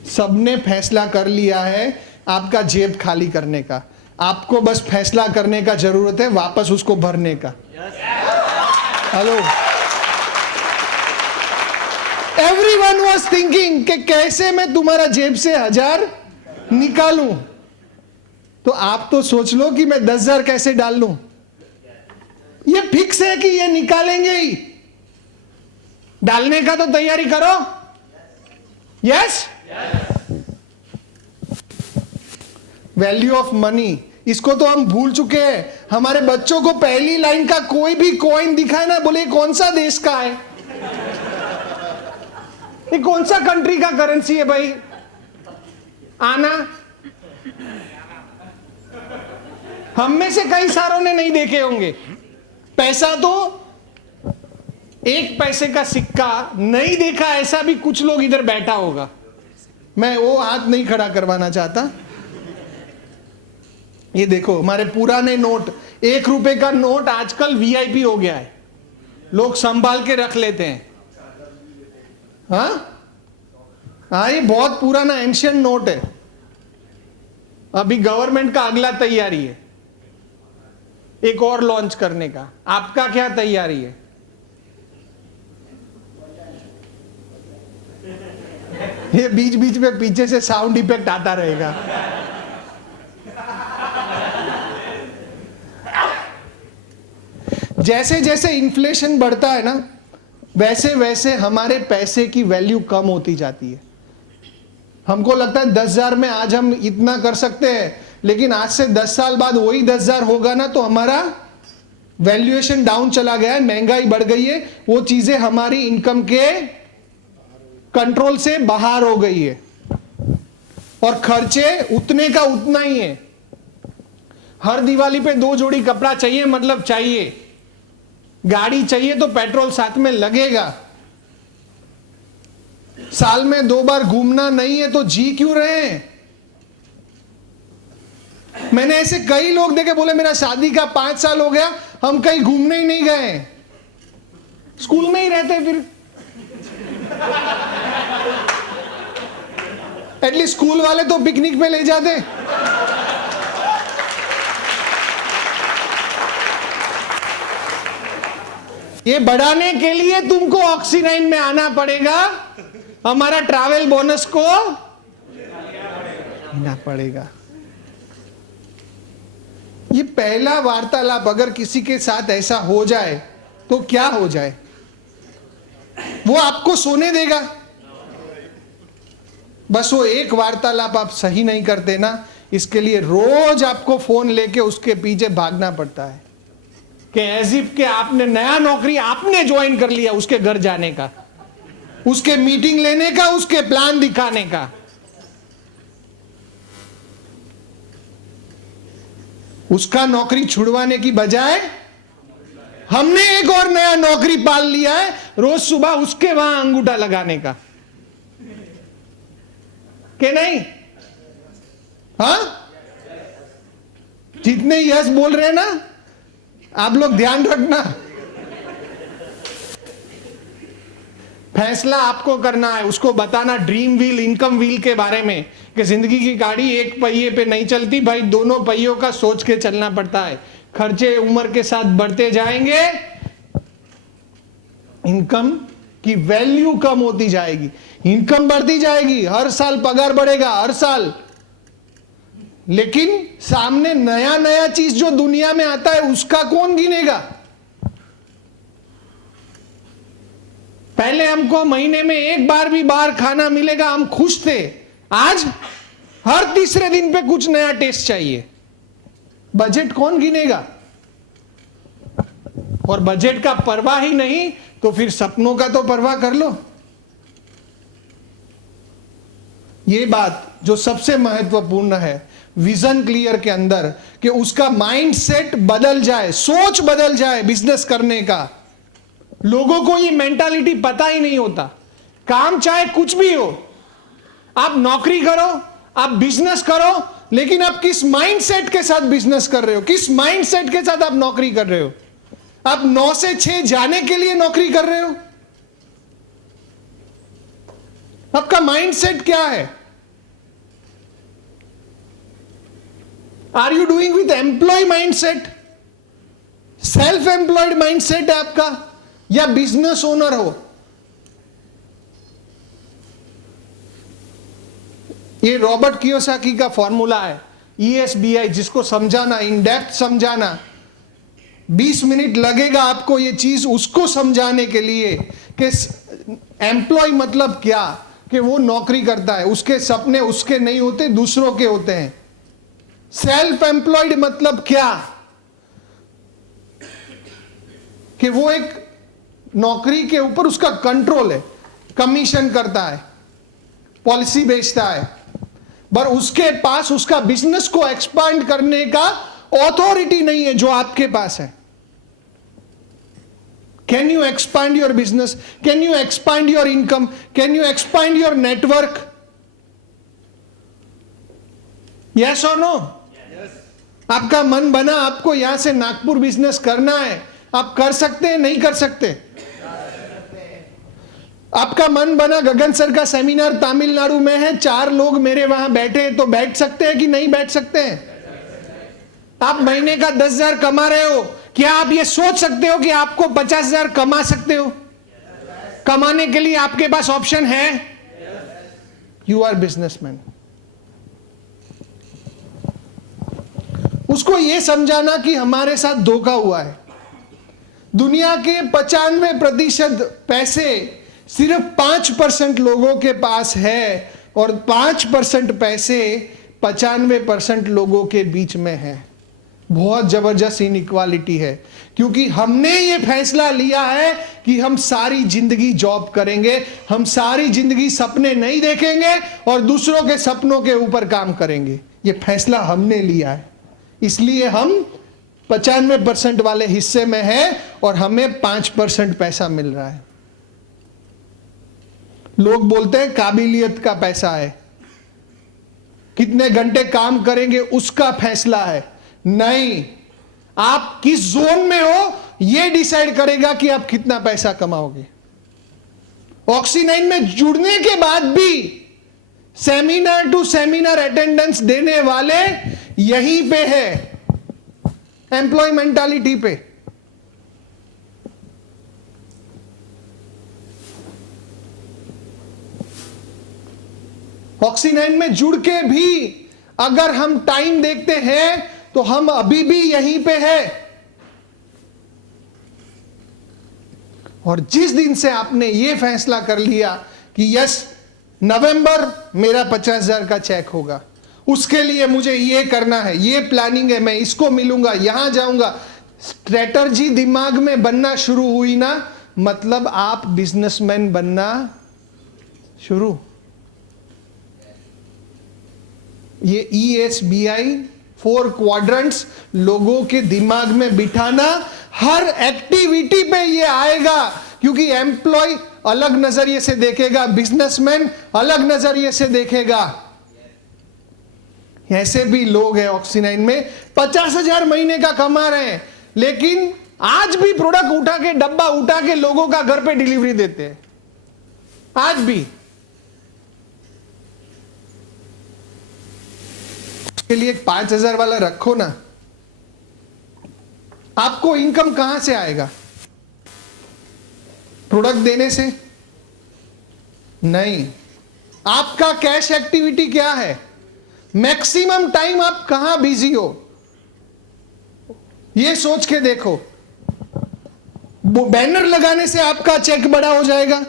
सबने फैसला कर लिया है आपका जेब खाली करने का, आपको बस फैसला करने का जरूरत है, वापस उसको भरने का। हेलो, एवरीवन वाज थिंकिंग कि कैसे मैं तुम्हारा जेब से 1000 निकालूं। तो आप तो सोच लो कि मैं 10,000 कैसे डाल लूं। ये फिक्स है कि ये निकालेंगे ही, डालने का तो तैयारी करो। यस? वैल्यू ऑफ मनी इसको तो हम भूल चुके हैं। हमारे बच्चों को पहली लाइन का कोई भी कॉइन दिखाए ना, बोले कौन सा देश का है, ये कौन सा कंट्री का करेंसी है भाई, आना। हम में से कई सारों ने नहीं देखे होंगे। पैसा तो 1 पैसे का सिक्का नहीं देखा ऐसा भी कुछ लोग इधर बैठा होगा। मैं वो हाथ नहीं खड़ा करवाना चाहता। ये देखो हमारे पुराने नोट, 1 रुपए का नोट आजकल वीआईपी हो गया है, लोग संभाल के रख लेते हैं। हाँ, ये बहुत पुराना एंशियंट नोट है। अभी गवर्नमेंट का अगला तैयारी है एक और लॉन्च करने का। आपका क्या तैयारी है? ये बीच बीच में पीछे से साउंड इफेक्ट आता रहेगा। जैसे जैसे इन्फ्लेशन बढ़ता है ना, वैसे वैसे हमारे पैसे की वैल्यू कम होती जाती है। हमको लगता है 10,000 में आज हम इतना कर सकते हैं, लेकिन आज से 10 साल बाद वही 10,000 होगा ना, तो हमारा वैल्यूएशन डाउन चला गया है, महंगाई बढ़ गई है, वो चीजें हमारी इनकम के कंट्रोल से बाहर हो गई है और खर्चे उतने का उतना ही है। हर दिवाली पे 2 जोड़ी कपड़ा चाहिए, मतलब चाहिए। गाड़ी चाहिए तो पेट्रोल साथ में लगेगा। साल में 2 बार घूमना नहीं है तो जी क्यों रहे हैं? मैंने ऐसे कई लोग देखे, बोले मेरा शादी का 5 साल हो गया, हम कहीं घूमने ही नहीं गए, स्कूल में ही रहते। फिर एटलीस्ट स्कूल वाले तो पिकनिक पे ले जाते। ये बढ़ाने के लिए तुमको ऑक्सीनाइन में आना पड़ेगा, हमारा ट्रैवल बोनस को लेना पड़ेगा। ये पहला वार्तालाप अगर किसी के साथ ऐसा हो जाए तो क्या हो जाए? वो आपको सोने देगा। बस वो एक वार्तालाप आप सही नहीं करते ना, इसके लिए रोज आपको फोन लेके उसके पीछे भागना पड़ता है कि एज इफ के आपने नया नौकरी आपने ज्वाइन कर लिया, उसके घर जाने का, उसके मीटिंग लेने का, उसके प्लान दिखाने का। उसका नौकरी छुड़वाने की बजाय हमने एक और नया नौकरी पाल लिया है, रोज सुबह उसके वहां अंगूठा लगाने का, कि नहीं? हाँ, जितने यस बोल रहे हैं ना, आप लोग ध्यान रखना। फैसला आपको करना है, उसको बताना ड्रीम व्हील, इनकम व्हील के बारे में, कि जिंदगी की गाड़ी एक पहिए पे नहीं चलती भाई, दोनों पहियों का सोच के चलना पड़ता है। खर्चे उम्र के साथ बढ़ते जाएंगे, इनकम की वैल्यू कम होती जाएगी। इनकम बढ़ती जाएगी, हर साल पगार बढ़ेगा, हर साल, लेकिन सामने नया नया चीज जो दुनिया में आता है उसका कौन गिनेगा? पहले हमको महीने में 1 बार भी बाहर खाना मिलेगा, हम खुश थे। आज हर तीसरे दिन पे कुछ नया टेस्ट चाहिए। बजट कौन गिनेगा? और बजट का परवाह ही नहीं तो फिर सपनों का तो परवाह कर लो। ये बात जो सबसे महत्वपूर्ण है विजन क्लियर के अंदर, कि उसका माइंडसेट बदल जाए, सोच बदल जाए बिजनेस करने का। लोगों को ये मेंटालिटी पता ही नहीं होता। काम चाहे कुछ भी हो, आप नौकरी करो, आप बिजनेस करो, लेकिन आप किस माइंडसेट के साथ बिजनेस कर रहे हो, किस माइंडसेट के साथ आप नौकरी कर रहे हो? आप 9 से 6 जाने के लिए नौकरी कर रहे हो? आपका माइंडसेट क्या है? Are you doing with employ mindset? Self employed mindset है आपका, या बिजनेस ओनर हो? ये रॉबर्ट कियोसाकी का फॉर्मूला है, ESBI, जिसको समझाना, इन डेप्थ समझाना, 20 मिनट लगेगा आपको ये चीज उसको समझाने के लिए कि एम्प्लॉय मतलब क्या, कि वो नौकरी करता है, उसके सपने उसके नहीं होते, दूसरों के होते हैं। सेल्फ एम्प्लॉयड मतलब क्या? कि वो एक नौकरी के ऊपर उसका कंट्रोल है, कमीशन करता है, पॉलिसी बेचता है, पर उसके पास उसका बिजनेस को एक्सपांड करने का ऑथोरिटी नहीं है जो आपके पास है। Can you expand your business? Can you expand your income? Can you expand your network? Yes और नो? आपका मन बना आपको यहां से नागपुर बिजनेस करना है, आप कर सकते हैं? नहीं कर सकते? आपका मन बना गगन सर का सेमिनार तमिलनाडु में है, 4 लोग मेरे वहां बैठे हैं, तो बैठ सकते हैं कि नहीं बैठ सकते हैं? आप महीने का 10,000 कमा रहे हो, क्या आप ये सोच सकते हो कि आपको 50,000 कमा सकते हो? कमाने के लिए आपके पास ऑप्शन है। You are businessman. उसको यह समझाना कि हमारे साथ धोखा हुआ है। दुनिया के 95% पैसे सिर्फ 5% लोगों के पास है, और 5% पैसे 95% लोगों के बीच में है। बहुत जबरदस्त इनइक्वालिटी है, क्योंकि हमने ये फैसला लिया है कि हम सारी जिंदगी जॉब करेंगे, हम सारी जिंदगी सपने नहीं देखेंगे और दूसरों के सपनों के ऊपर काम करेंगे। ये फैसला हमने लिया है, इसलिए हम 95% वाले हिस्से में है और हमें 5% पैसा मिल रहा है। लोग बोलते हैं काबिलियत का पैसा है, कितने घंटे काम करेंगे उसका फैसला है। नहीं, आप किस जोन में हो यह डिसाइड करेगा कि आप कितना पैसा कमाओगे। ऑक्सी9 में जुड़ने के बाद भी सेमिनार टू सेमिनार अटेंडेंस देने वाले यहीं पे है, एम्प्लॉय मेंटालिटी पे। ऑक्सी9 में जुड़ के भी अगर हम टाइम देखते हैं तो हम अभी भी यहीं पे है। और जिस दिन से आपने ये फैसला कर लिया कि यस, नवंबर मेरा 50,000 का चेक होगा, उसके लिए मुझे ये करना है, ये प्लानिंग है, मैं इसको मिलूंगा, यहां जाऊंगा, स्ट्रेटजी दिमाग में बनना शुरू हुई ना, मतलब आप बिजनेसमैन बनना शुरू। ये ESBI 4 क्वाड्रेंट्स लोगों के दिमाग में बिठाना, हर एक्टिविटी पे ये आएगा, क्योंकि एम्प्लॉय अलग नजरिए से देखेगा, बिजनेसमैन अलग नजरिए से देखेगा। ऐसे भी लोग हैं ऑक्सी9 में 50,000 महीने का कमा रहे हैं, लेकिन आज भी प्रोडक्ट उठा के, डब्बा उठा के लोगों का घर पे डिलीवरी देते हैं। आज भी के लिए 5,000 वाला रखो ना, आपको इनकम कहां से आएगा? प्रोडक्ट देने से नहीं। आपका कैश एक्टिविटी क्या है? मैक्सिमम टाइम आप कहां बिजी हो, यह सोच के देखो। बैनर लगाने से आपका चेक बड़ा हो जाएगा?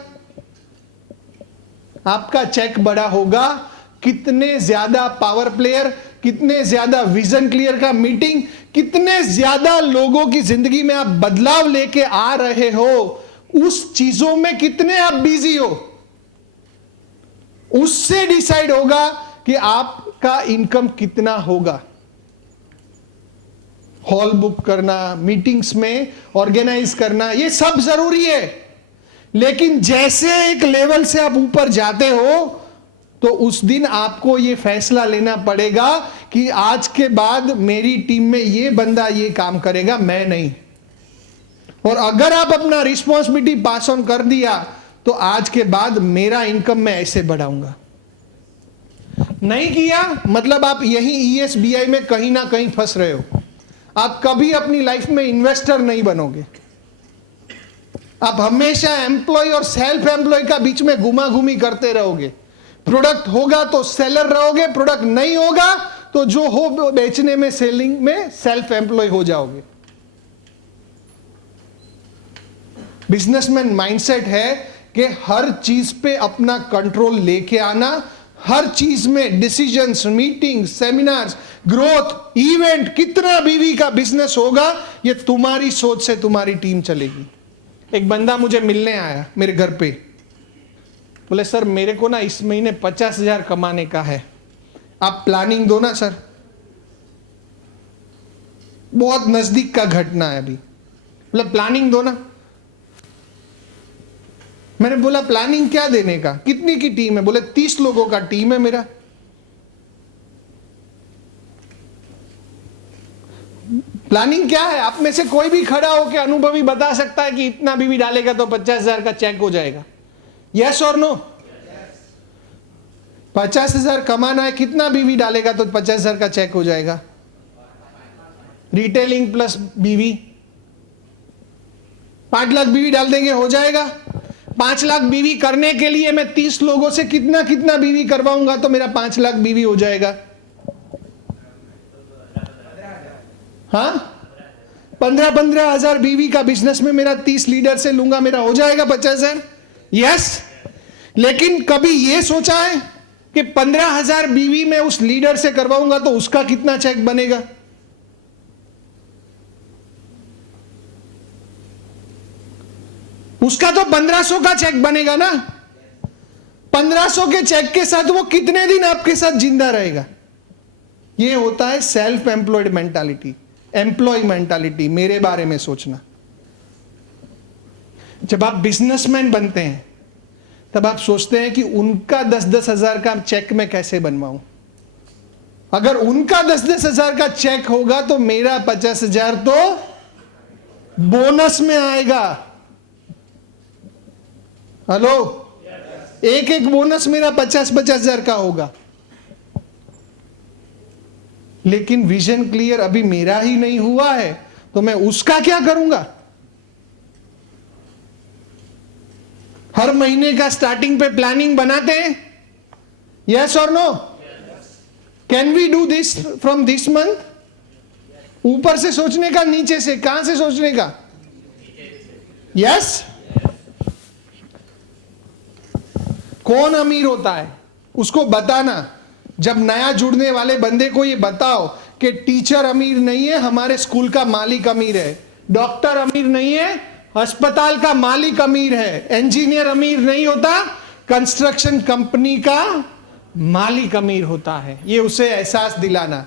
आपका चेक बड़ा होगा कितने ज्यादा पावर प्लेयर, कितने ज्यादा विजन क्लियर का मीटिंग, कितने ज्यादा लोगों की जिंदगी में आप बदलाव लेके आ रहे हो, उस चीजों में कितने आप बिजी हो, उससे डिसाइड होगा कि आपका इनकम कितना होगा। हॉल बुक करना, मीटिंग्स में ऑर्गेनाइज करना, ये सब जरूरी है, लेकिन जैसे एक लेवल से आप ऊपर जाते हो तो उस दिन आपको यह फैसला लेना पड़ेगा कि आज के बाद मेरी टीम में यह बंदा ये काम करेगा, मैं नहीं। और अगर आप अपना रिस्पॉन्सिबिलिटी पास ऑन कर दिया तो आज के बाद मेरा इनकम मैं ऐसे बढ़ाऊंगा। नहीं किया मतलब आप यही ESBI में कहीं ना कहीं फंस रहे हो। आप कभी अपनी लाइफ में इन्वेस्टर नहीं बनोगे, आप हमेशा एम्प्लॉय और सेल्फ एम्प्लॉय का बीच में घुमा घूमी करते रहोगे। प्रोडक्ट होगा तो सेलर रहोगे, प्रोडक्ट नहीं होगा तो जो हो बेचने में, सेलिंग में सेल्फ एम्प्लॉय हो जाओगे। बिजनेसमैन माइंडसेट है कि हर चीज पे अपना कंट्रोल लेके आना, हर चीज में decisions, meeting, seminars, growth, event, कितना बीवी का बिजनेस होगा, ये तुम्हारी सोच से तुम्हारी टीम चलेगी। एक बंदा मुझे मिलने आया मेरे घर पे, बोले सर मेरे को ना इस महीने 50,000 कमाने का है, आप प्लानिंग दो ना सर। बहुत नजदीक का घटना है अभी, बोले प्लानिंग दो ना। मैंने बोला प्लानिंग क्या देने का, कितनी की टीम है? बोले 30 लोगों का टीम है मेरा। प्लानिंग क्या है? आप में से कोई भी खड़ा होकर अनुभवी बता सकता है कि इतना बीवी डालेगा तो 50,000 का चेक हो जाएगा? यस और नो? 50,000 कमाना है, कितना बीवी डालेगा तो 50,000 का चेक हो जाएगा? रिटेलिंग प्लस बीवी 5 लाख बीवी डाल देंगे, हो जाएगा। 5 लाख बीवी करने के लिए मैं 30 लोगों से कितना कितना बीवी करवाऊंगा तो मेरा 5 लाख बीवी हो जाएगा? हाँ, 15,000 बीवी का बिजनेस में मेरा 30 लीडर से लूंगा, मेरा हो जाएगा 50,000? यस। लेकिन कभी यह सोचा है कि 15,000 बीवी में उस लीडर से करवाऊंगा तो उसका कितना चेक बनेगा? उसका तो 1500 का चेक बनेगा ना। 1500 के चेक के साथ वो कितने दिन आपके साथ जिंदा रहेगा? ये होता है self employed mentality, employ mentality, मेरे बारे में सोचना। जब आप बिजनेसमैन बनते हैं तब आप सोचते हैं कि उनका 10-10 हजार का चेक मैं कैसे बनवाऊं। अगर उनका 10-10 हजार का चेक होगा तो मेरा 50,000 तो बोनस में आएगा। हेलो, एक एक बोनस मेरा 50,000 का होगा। लेकिन विजन क्लियर अभी मेरा ही नहीं हुआ है तो मैं उसका क्या करूंगा? हर महीने का स्टार्टिंग पे प्लानिंग बनाते हैं, यस और no? Can we do this from this month? ऊपर से सोचने का, नीचे से? कहां से सोचने का? यस। कौन अमीर होता है उसको बताना। जब नया जुड़ने वाले बंदे को ये बताओ कि टीचर अमीर नहीं है, हमारे स्कूल का मालिक अमीर है, डॉक्टर अमीर नहीं है, अस्पताल का मालिक अमीर है, इंजीनियर अमीर नहीं होता, कंस्ट्रक्शन कंपनी का मालिक अमीर होता है, ये उसे एहसास दिलाना।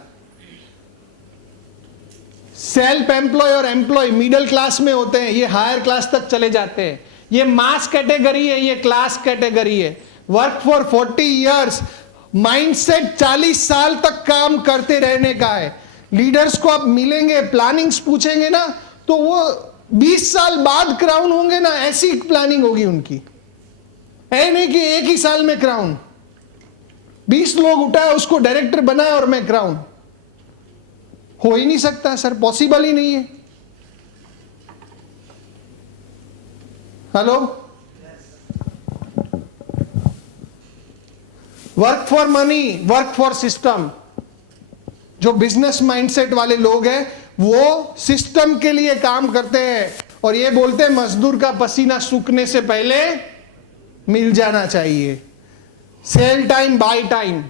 सेल्फ एम्प्लॉय और एम्प्लॉय मिडिल क्लास में होते हैं, ये हायर क्लास तक चले जाते हैं। ये मास कैटेगरी है, ये क्लास कैटेगरी है। वर्क फॉर 40 इयर्स, माइंडसेट 40 साल तक काम करते रहने का है। लीडर्स को आप मिलेंगे, प्लानिंग्स पूछेंगे ना तो वो 20 साल बाद क्राउन होंगे ना, ऐसी प्लानिंग होगी उनकी। ऐ नहीं कि एक ही साल में क्राउन, 20 लोग उठाए उसको डायरेक्टर बनाया और मैं क्राउन। हो ही नहीं सकता सर, पॉसिबल ही नहीं है। Hello, work for money, work for system. जो बिजनेस माइंडसेट वाले लोग हैं वो सिस्टम के लिए काम करते हैं और ये बोलते हैं मजदूर का पसीना सूखने से पहले मिल जाना चाहिए। Sell time, buy time.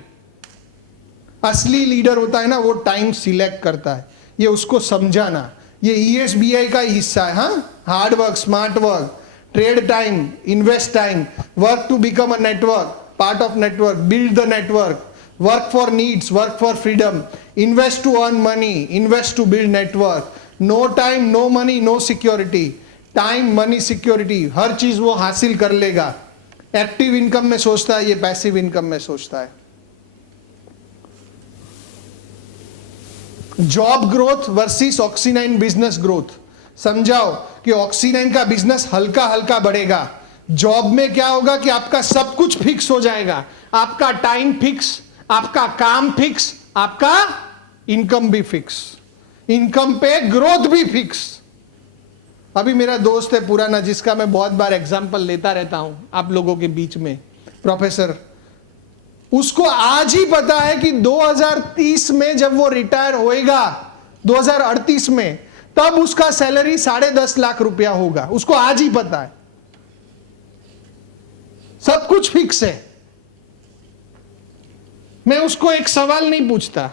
असली लीडर होता है ना वो टाइम सिलेक्ट करता है, ये उसको समझाना। ये ESBI का हिस्सा है। हाँ, hard work, smart work, trade time, invest time, work to become a network, part of network, build the network, work for needs, work for freedom, invest to earn money, invest to build network, no time, no money, no security, time, money, security, हर चीज वो हासिल कर लेगा। Active income में सोचता है, ये passive income में सोचता है। जॉब ग्रोथ वर्सेस ऑक्सी9 बिजनेस ग्रोथ। समझाओ कि ऑक्सी9 का बिजनेस हल्का हल्का बढ़ेगा। जॉब में क्या होगा कि आपका सब कुछ फिक्स हो जाएगा, आपका टाइम फिक्स, आपका काम फिक्स, आपका इनकम भी फिक्स, इनकम पे ग्रोथ भी फिक्स। अभी मेरा दोस्त है पुराना जिसका मैं बहुत बार एग्जांपल लेता रहता हूं आप लोगों के बीच में, प्रोफेसर। उसको आज ही पता है कि 2030 में जब वो रिटायर होएगा, 2038 में, तब उसका सैलरी 10.5 लाख रुपया होगा। उसको आज ही पता है, सब कुछ फिक्स है। मैं उसको एक सवाल नहीं पूछता,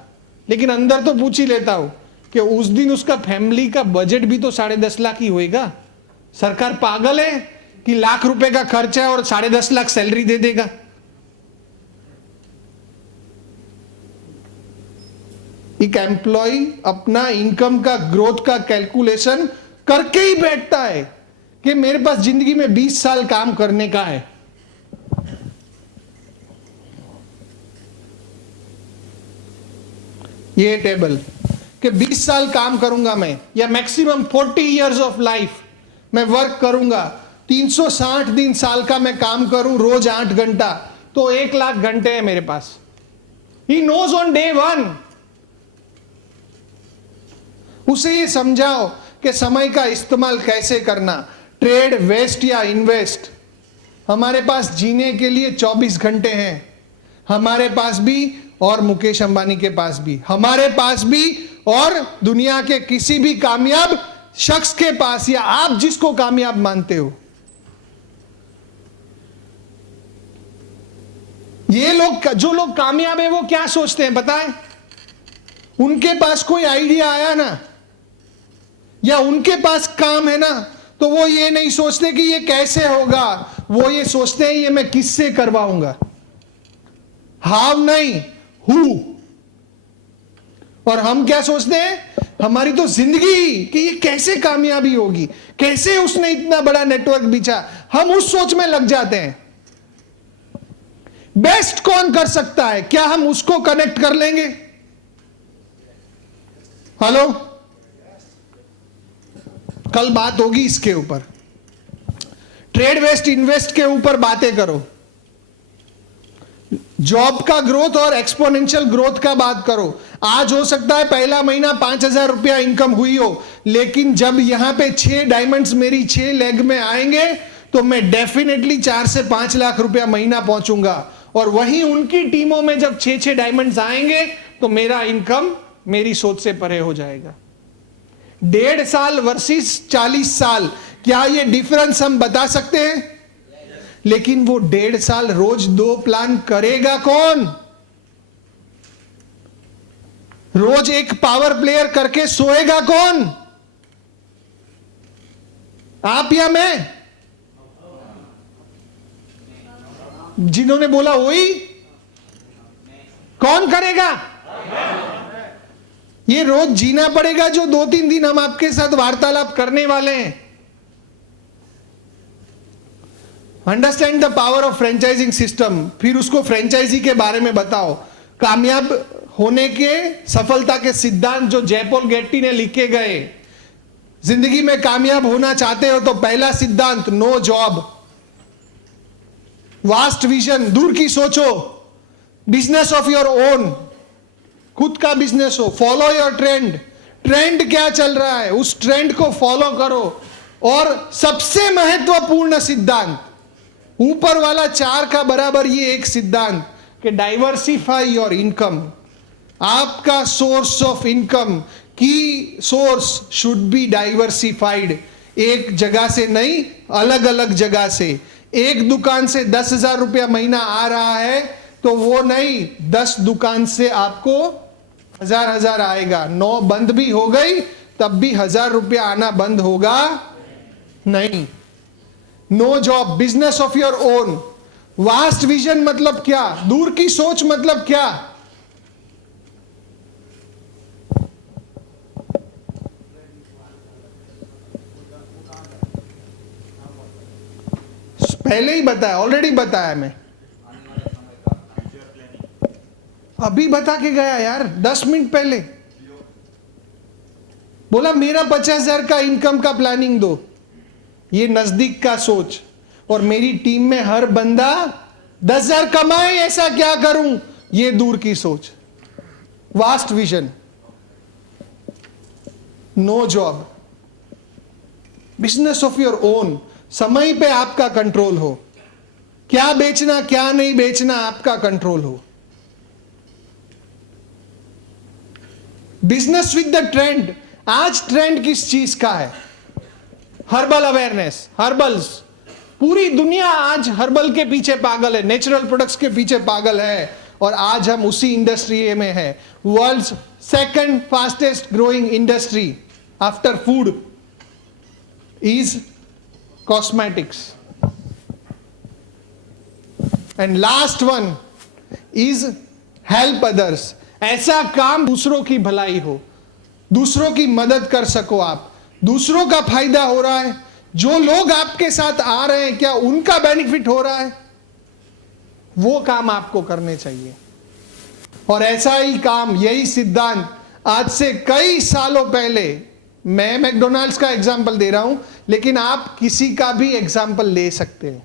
लेकिन अंदर तो पूछ ही लेता हूं कि उस दिन उसका फैमिली का बजट भी तो 10.5 लाख ही होएगा। सरकार पागल है कि लाख रुपए का खर्चा है और 10.5 लाख सैलरी दे देगा। एक एम्प्लॉय अपना इनकम का ग्रोथ का कैलकुलेशन करके ही बैठता है कि मेरे पास जिंदगी में 20 साल काम करने का है। ये टेबल कि 20 साल काम करूंगा मैं, या मैक्सिमम 40 इयर्स ऑफ लाइफ मैं वर्क करूंगा, 360 दिन साल का मैं काम करूं, रोज 8 घंटा, तो 1 लाख घंटे है मेरे पास। He knows on day 1। उसे ये समझाओ कि समय का इस्तेमाल कैसे करना, ट्रेड, वेस्ट या इन्वेस्ट। हमारे पास जीने के लिए 24 घंटे हैं, हमारे पास भी और मुकेश अंबानी के पास भी, हमारे पास भी और दुनिया के किसी भी कामयाब शख्स के पास, या आप जिसको कामयाब मानते हो। ये लोग, जो लोग कामयाब है, वो क्या सोचते हैं बताएं? उनके पास कोई आइडिया आया ना, या उनके पास काम है ना, तो वो ये नहीं सोचते कि ये कैसे होगा, वो ये सोचते हैं ये मैं किससे करवाऊंगा। हाउ नहीं, हु। और हम क्या सोचते हैं? हमारी तो जिंदगी कि ये कैसे कामयाबी होगी, कैसे उसने इतना बड़ा नेटवर्क बिछा, हम उस सोच में लग जाते हैं। बेस्ट कौन कर सकता है, क्या हम उसको कनेक्ट कर लेंगे? हेलो, कल बात होगी इसके ऊपर। ट्रेड, वेस्ट, इन्वेस्ट के ऊपर बातें करो। जॉब का ग्रोथ और एक्सपोनेंशियल ग्रोथ का बात करो। आज हो सकता है पहला महीना 5,000 रुपया इनकम हुई हो, लेकिन जब यहां पे 6 डायमंड्स मेरी 6 लेग में आएंगे तो मैं डेफिनेटली 4 से 5 लाख रुपया महीना पहुंचूंगा। और वहीं उनकी टीमों में जब 6 डायमंड्स आएंगे तो मेरा इनकम मेरी सोच से परे हो जाएगा। 1.5 साल वर्सेस 40 साल, क्या ये डिफरेंस हम बता सकते हैं? लेकिन वो 1.5 साल रोज 2 प्लान करेगा कौन? रोज एक पावर प्लेयर करके सोएगा कौन? आप या मैं? जिन्होंने बोला वही। कौन करेगा? ये रोज जीना पड़ेगा जो 2-3 दिन हम आपके साथ वार्तालाप करने वाले हैं। Understand the power of franchising system. फिर उसको फ्रेंचाइजी के बारे में बताओ। कामयाब होने के, सफलता के सिद्धांत जो जयपॉल गेट्टी ने लिखे गए। जिंदगी में कामयाब होना चाहते हो तो पहला सिद्धांत, नो जॉब। वास्ट विजन, दूर की सोचो। बिजनेस ऑफ योर ओन, खुद का बिजनेस हो। फॉलो योर ट्रेंड, ट्रेंड क्या चल रहा है उस ट्रेंड को फॉलो करो। और सबसे महत्वपूर्ण सिद्धांत, ऊपर वाला 4 का बराबर ये एक सिद्धांत कि डाइवर्सिफाई योर इनकम। आपका सोर्स ऑफ इनकम की सोर्स शुड बी डाइवर्सिफाइड। एक जगह से नहीं, अलग अलग जगह से। एक दुकान से 10,000 रुपया महीना आ रहा है तो वो नहीं, 10 दुकान से आपको 1,000 आएगा। 9 बंद भी हो गई तब भी 1,000 रुपया आना बंद होगा नहीं। No job, business of your own. Vast vision मतलब क्या? दूर की सोच मतलब क्या? पहले ही बताया, ऑलरेडी बताया मैं, अभी बता के गया यार 10 मिनट पहले। बोला मेरा 50,000 का इनकम का प्लानिंग दो। ये नजदीक का सोच। और मेरी टीम में हर बंदा 10,000 कमाए, ऐसा क्या करूं, ये दूर की सोच। Vast vision, no job, business of your own. समय पे आपका कंट्रोल हो, क्या बेचना क्या नहीं बेचना आपका कंट्रोल हो। Business with the trend. आज ट्रेंड किस चीज का है? Herbal awareness, herbals. पूरी दुनिया आज हर्बल के पीछे पागल है, नेचुरल प्रोडक्ट्स के पीछे पागल है। और आज हम उसी इंडस्ट्री में है. World's second fastest growing industry after food is cosmetics. And last one is help others. ऐसा काम दूसरों की भलाई हो, दूसरों की मदद कर सको, आप दूसरों का फायदा हो रहा है, जो लोग आपके साथ आ रहे हैं क्या उनका बेनिफिट हो रहा है, वो काम आपको करने चाहिए. और ऐसा ही काम, यही सिद्धांत आज से कई सालों पहले, मैं मैकडोनाल्ड्स का एग्जांपल दे रहा हूं लेकिन आप किसी का भी एग्जांपल ले सकते हैं.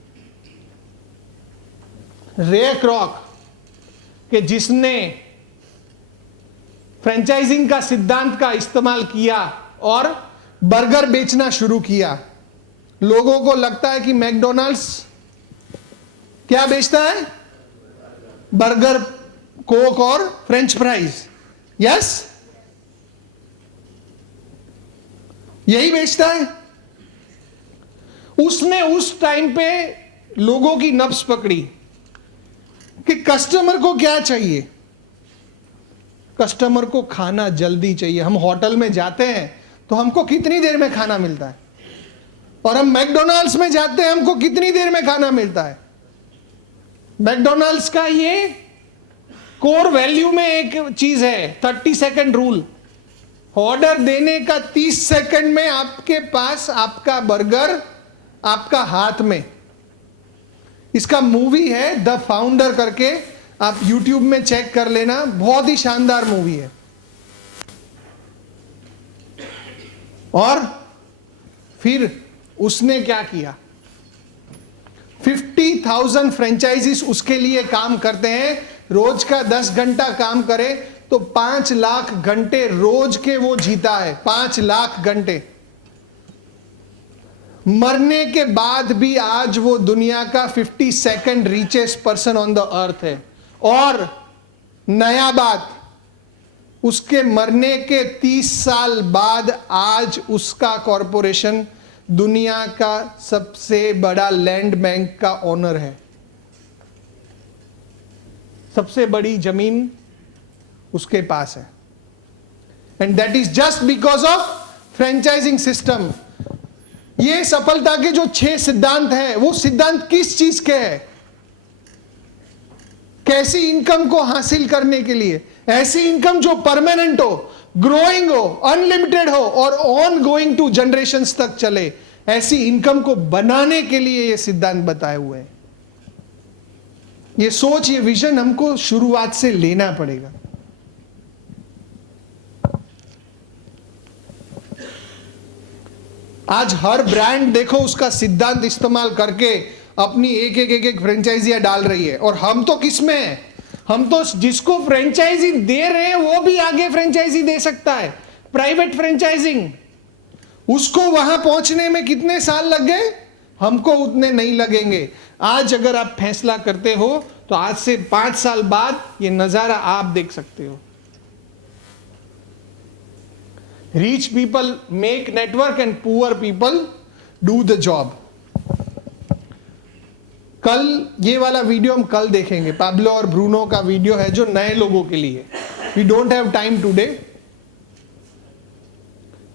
रे क्रॉक कि जिसने फ्रेंचाइजिंग का सिद्धांत का इस्तेमाल किया और बर्गर बेचना शुरू किया. लोगों को लगता है कि मैकडोनाल्ड्स क्या बेचता है? बर्गर, कोक और फ्रेंच फ्राइज. यस, यही बेचता है. उसने उस टाइम पे लोगों की नब्ज पकड़ी कि कस्टमर को क्या चाहिए. कस्टमर को खाना जल्दी चाहिए. हम होटल में जाते हैं तो हमको कितनी देर में खाना मिलता है, और हम मैकडोनाल्ड्स में जाते हैं हमको कितनी देर में खाना मिलता है. मैकडोनाल्ड्स का ये कोर वैल्यू में एक चीज है, 30 सेकंड रूल. ऑर्डर देने का 30 सेकंड में आपके पास आपका बर्गर आपका हाथ में. इसका मूवी है द फाउंडर करके, आप YouTube में चेक कर लेना, बहुत ही शानदार मूवी है. और फिर उसने क्या किया, 50,000 फ्रेंचाइजीज उसके लिए काम करते हैं. रोज का 10 घंटा काम करे तो 5 लाख घंटे रोज के वो जीता है. 5 लाख घंटे. मरने के बाद भी आज वो दुनिया का 52nd richest person on the earth है. और नया बात, उसके मरने के 30 साल बाद आज उसका कॉरपोरेशन दुनिया का सबसे बड़ा लैंड बैंक का ओनर है. सबसे बड़ी जमीन उसके पास है. And that is just because of franchising system. ये सफलता के जो 6 सिद्धांत हैं, वो सिद्धांत किस चीज के हैं? कैसी इनकम को हासिल करने के लिए, ऐसी इनकम जो परमानेंट हो, ग्रोइंग हो, अनलिमिटेड हो और ऑन गोइंग टू जनरेशंस तक चले, ऐसी इनकम को बनाने के लिए ये सिद्धांत बताए हुए हैं. ये सोच, ये विजन हमको शुरुआत से लेना पड़ेगा. आज हर ब्रांड देखो उसका सिद्धांत इस्तेमाल करके अपनी एक फ्रेंचाइजियां डाल रही है. और हम तो किसमें हैं? हम तो जिसको फ्रेंचाइजी दे रहे हैं वो भी आगे फ्रेंचाइजी दे सकता है. प्राइवेट फ्रेंचाइजिंग, उसको वहां पहुंचने में कितने साल लग गए, हमको उतने नहीं लगेंगे. आज अगर आप फैसला करते हो तो आज से 5 साल बाद ये नजारा आप देख सकते हो. Rich people make network and poor people do the job. कल ये वाला वीडियो हम कल देखेंगे. पाब्लो और ब्रूनो का वीडियो है जो नए लोगों के लिए. We don't have time today.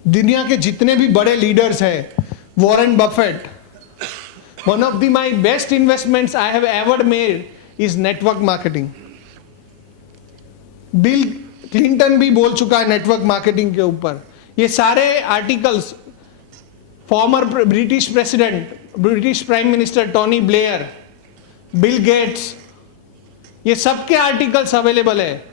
दुनिया के जितने भी बड़े लीडर्स हैं, Warren Buffett, one of the my best investments I have ever made is network marketing. Bill Clinton भी बोल चुका है नेटवर्क मार्केटिंग के ऊपर. ये सारे articles, former British president, British prime minister Tony Blair, Bill Gates, ये सबके आर्टिकल्स अवेलेबल है.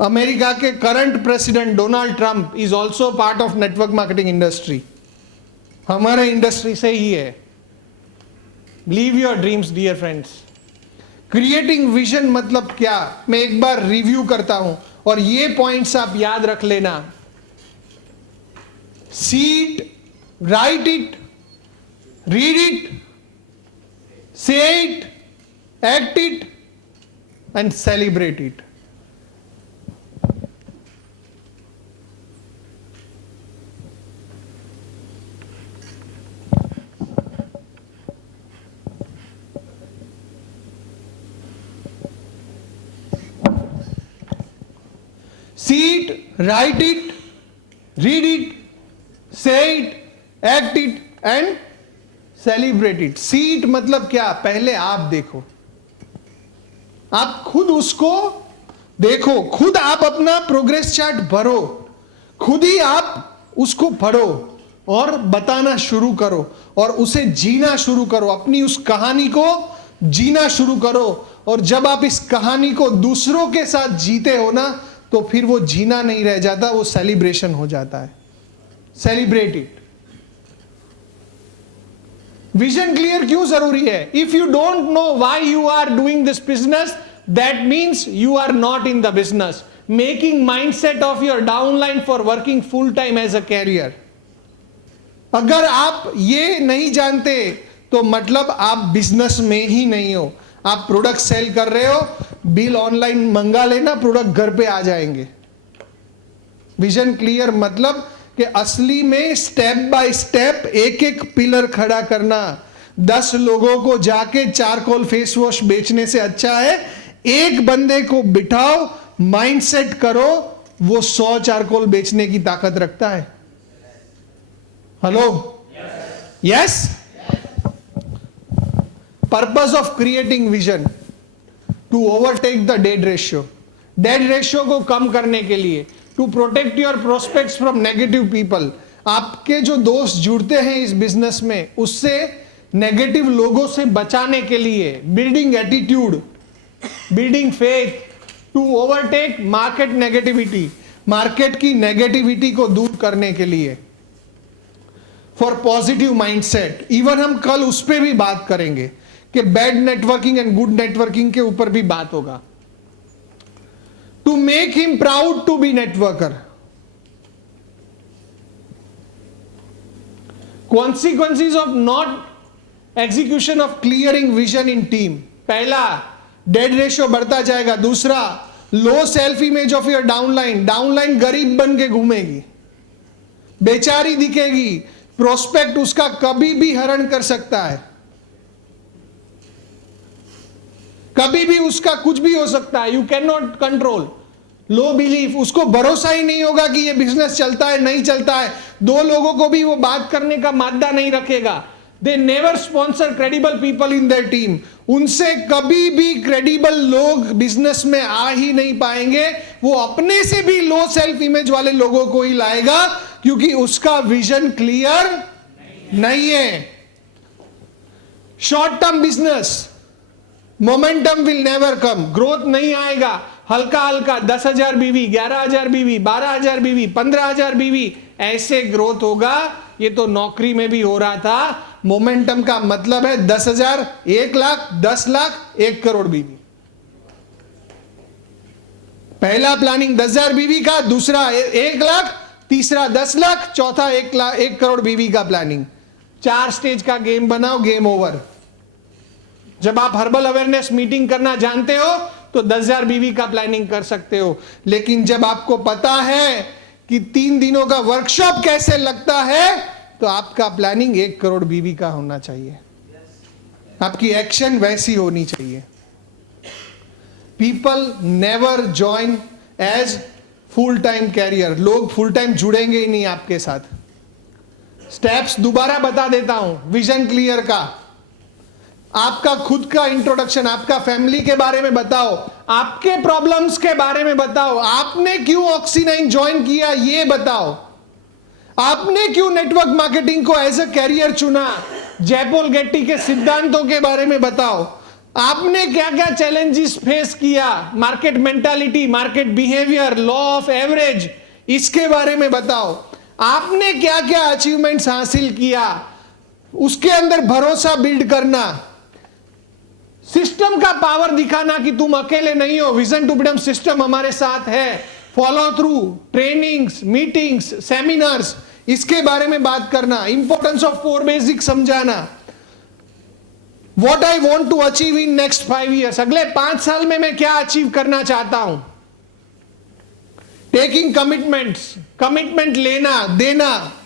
अमेरिका के current president Donald Trump is also part of network marketing industry. हमारे इंडस्ट्री से ही है. Live your dreams dear friends. Creating vision मतलब क्या, मैं एक बार रिव्यू करता हूं और ये पॉइंट्स आप याद रख लेना. See it, write it, read it, say it, act it, and celebrate it. write it, read it, say it, act it and celebrate it. See it मतलब क्या? पहले आप देखो, आप खुद उसको देखो, खुद आप अपना प्रोग्रेस चार्ट भरो, खुद ही आप उसको पढ़ो और बताना शुरू करो और उसे जीना शुरू करो, अपनी उस कहानी को जीना शुरू करो. और जब आप इस कहानी को दूसरों के साथ जीते हो ना, तो फिर वो जीना नहीं रह जाता, वो सेलिब्रेशन हो जाता है. Celebrate it. विजन क्लियर क्यों जरूरी है? If you don't know why you are doing this business, that means you are not in the business. Making mindset of your downline for working full time as a career. अगर आप ये नहीं जानते तो मतलब आप बिजनेस में ही नहीं हो. आप प्रोडक्ट सेल कर रहे हो, बिल ऑनलाइन मंगा लेना, प्रोडक्ट घर पे आ जाएंगे. विजन क्लियर मतलब कि असली में स्टेप बाय स्टेप एक एक पिलर खड़ा करना. 10 लोगों को जाके चारकोल फेस वॉश बेचने से अच्छा है एक बंदे को बिठाओ, माइंडसेट करो, वो 100 चारकोल बेचने की ताकत रखता है. Hello, yes. Purpose of creating vision to overtake the dead ratio. Dead ratio को कम करने के लिए, to protect your prospects from negative people. आपके जो दोस्त जुड़ते हैं इस बिजनेस में, उससे नेगेटिव लोगों से बचाने के लिए, building attitude, building faith, to overtake market negativity, market की नेगेटिविटी को दूर करने के लिए, फॉर पॉजिटिव माइंडसेट. इवन हम कल उस पर भी बात करेंगे कि bad networking and good networking के ऊपर भी बात होगा. To make him proud to be networker. Consequences of not execution of clearing vision in team. पहला, डेड रेशियो बढ़ता जाएगा. दूसरा, low self image of your downline. Downline गरीब बन के घूमेगी, बेचारी दिखेगी, प्रोस्पेक्ट उसका कभी भी हरण कर सकता है, कभी भी उसका कुछ भी हो सकता है. You can not control. Low belief, उसको भरोसा ही नहीं होगा कि ये बिजनेस चलता है नहीं चलता है. 2 लोगों को भी वो बात करने का मादा नहीं रखेगा. They never sponsor credible people in their team. उनसे कभी भी क्रेडिबल लोग बिजनेस में आ ही नहीं पाएंगे. वो अपने से भी लो सेल्फ इमेज वाले लोगों को ही लाएगा, क्योंकि उसका विजन क्लियर नहीं है. Short term business, momentum will never come. Growth नहीं आएगा. हल्का हल्का 10,000 बीवी, 11,000 बीवी, 12,000 बीवी, 15,000 बीवी, ऐसे ग्रोथ होगा. ये तो नौकरी में भी हो रहा था. मोमेंटम का मतलब है 10,000, 1 लाख, 10 लाख, 1 करोड़ बीवी. पहला प्लानिंग 10,000 बीवी का, दूसरा 1 लाख, तीसरा 10 लाख, चौथा 1 करोड़ बीवी का प्लानिंग. 4 स्टेज का गेम बनाओ, गेम ओवर. जब आप हर्बल अवेयरनेस मीटिंग करना जानते हो तो 10,000 बीवी का प्लानिंग कर सकते हो. लेकिन जब आपको पता है कि 3 दिनों का वर्कशॉप कैसे लगता है, तो आपका प्लानिंग 1 करोड़ बीवी का होना चाहिए. आपकी एक्शन वैसी होनी चाहिए. People never join as full time career. लोग फुल टाइम जुड़ेंगे ही नहीं आपके साथ. स्टेप्स दोबारा बता देता हूं विजन क्लियर का. आपका खुद का इंट्रोडक्शन, आपका फैमिली के बारे में बताओ, आपके प्रॉब्लम्स के बारे में बताओ, आपने क्यों ऑक्सी9 ज्वाइन किया ये बताओ, आपने क्यों नेटवर्क मार्केटिंग को एज अ कैरियर चुना, जयपोल गेट्टी के सिद्धांतों के बारे में बताओ, आपने क्या क्या चैलेंजेस फेस किया, market mentality, market behaviour, law of average, इसके बारे में बताओ, आपने क्या क्या अचीवमेंट्स हासिल किया, उसके अंदर भरोसा बिल्ड करना, सिस्टम का पावर दिखाना कि तुम अकेले नहीं हो, विजन टू फ्रीडम सिस्टम हमारे साथ है, follow through, trainings, meetings, seminars, इसके बारे में बात करना, इंपॉर्टेंस ऑफ 4 बेसिक समझाना, what I want to achieve in next 5 years, अगले 5 साल में मैं क्या अचीव करना चाहता हूं, टेकिंग कमिटमेंट्स, कमिटमेंट लेना देना,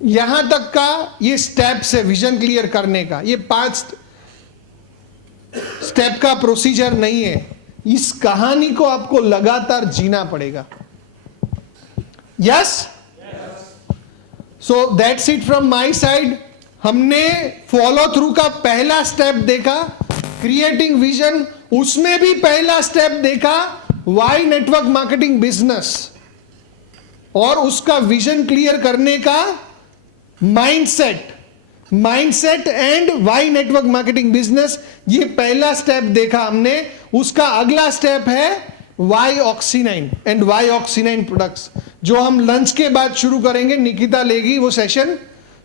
यहां तक का ये स्टेप्स है विजन क्लियर करने का. ये 5 स्टेप का प्रोसीजर नहीं है. इस कहानी को आपको लगातार जीना पड़ेगा. Yes, so that's it from my side. हमने फॉलो थ्रू का पहला स्टेप देखा, क्रिएटिंग विजन. उसमें भी पहला स्टेप देखा वाई नेटवर्क मार्केटिंग बिजनेस, और उसका विजन क्लियर करने का mindset and why network marketing business. ये पहला स्टेप देखा हमने. उसका अगला स्टेप है why Oxy9 and why Oxy9 products, जो हम लंच के बाद शुरू करेंगे. निकिता लेगी वो सेशन.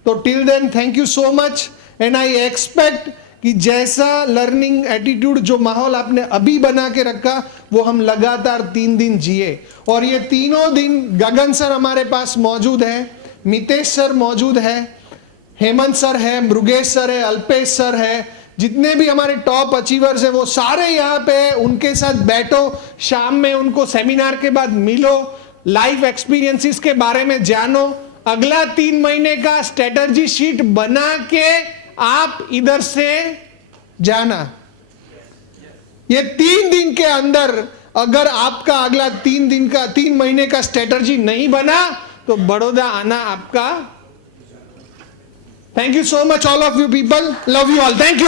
तो till then thank you so much, and I expect कि जैसा लर्निंग एटीट्यूड, जो माहौल आपने अभी बना के रखा, वो हम लगातार 3 दिन जिए. और ये तीनों दिन गगन सर हमारे पास मौजूद है, मितेश सर मौजूद है, हेमंत सर है, मृगेश सर है, अल्पेश सर है, जितने भी हमारे टॉप अचीवर्स हैं वो सारे यहाँ पे हैं. उनके साथ बैठो, शाम में उनको सेमिनार के बाद मिलो, लाइफ एक्सपीरियंसेस के बारे में जानो. अगला 3 महीने का स्ट्रेटजी शीट बना के आप इधर से जाना. ये 3 दिन के अंदर अगर आपका अगला 3 महीने का स्ट्रेटजी नहीं बना तो बड़ौदा आना आपका. Thank you so much all of you people, love you all, thank you.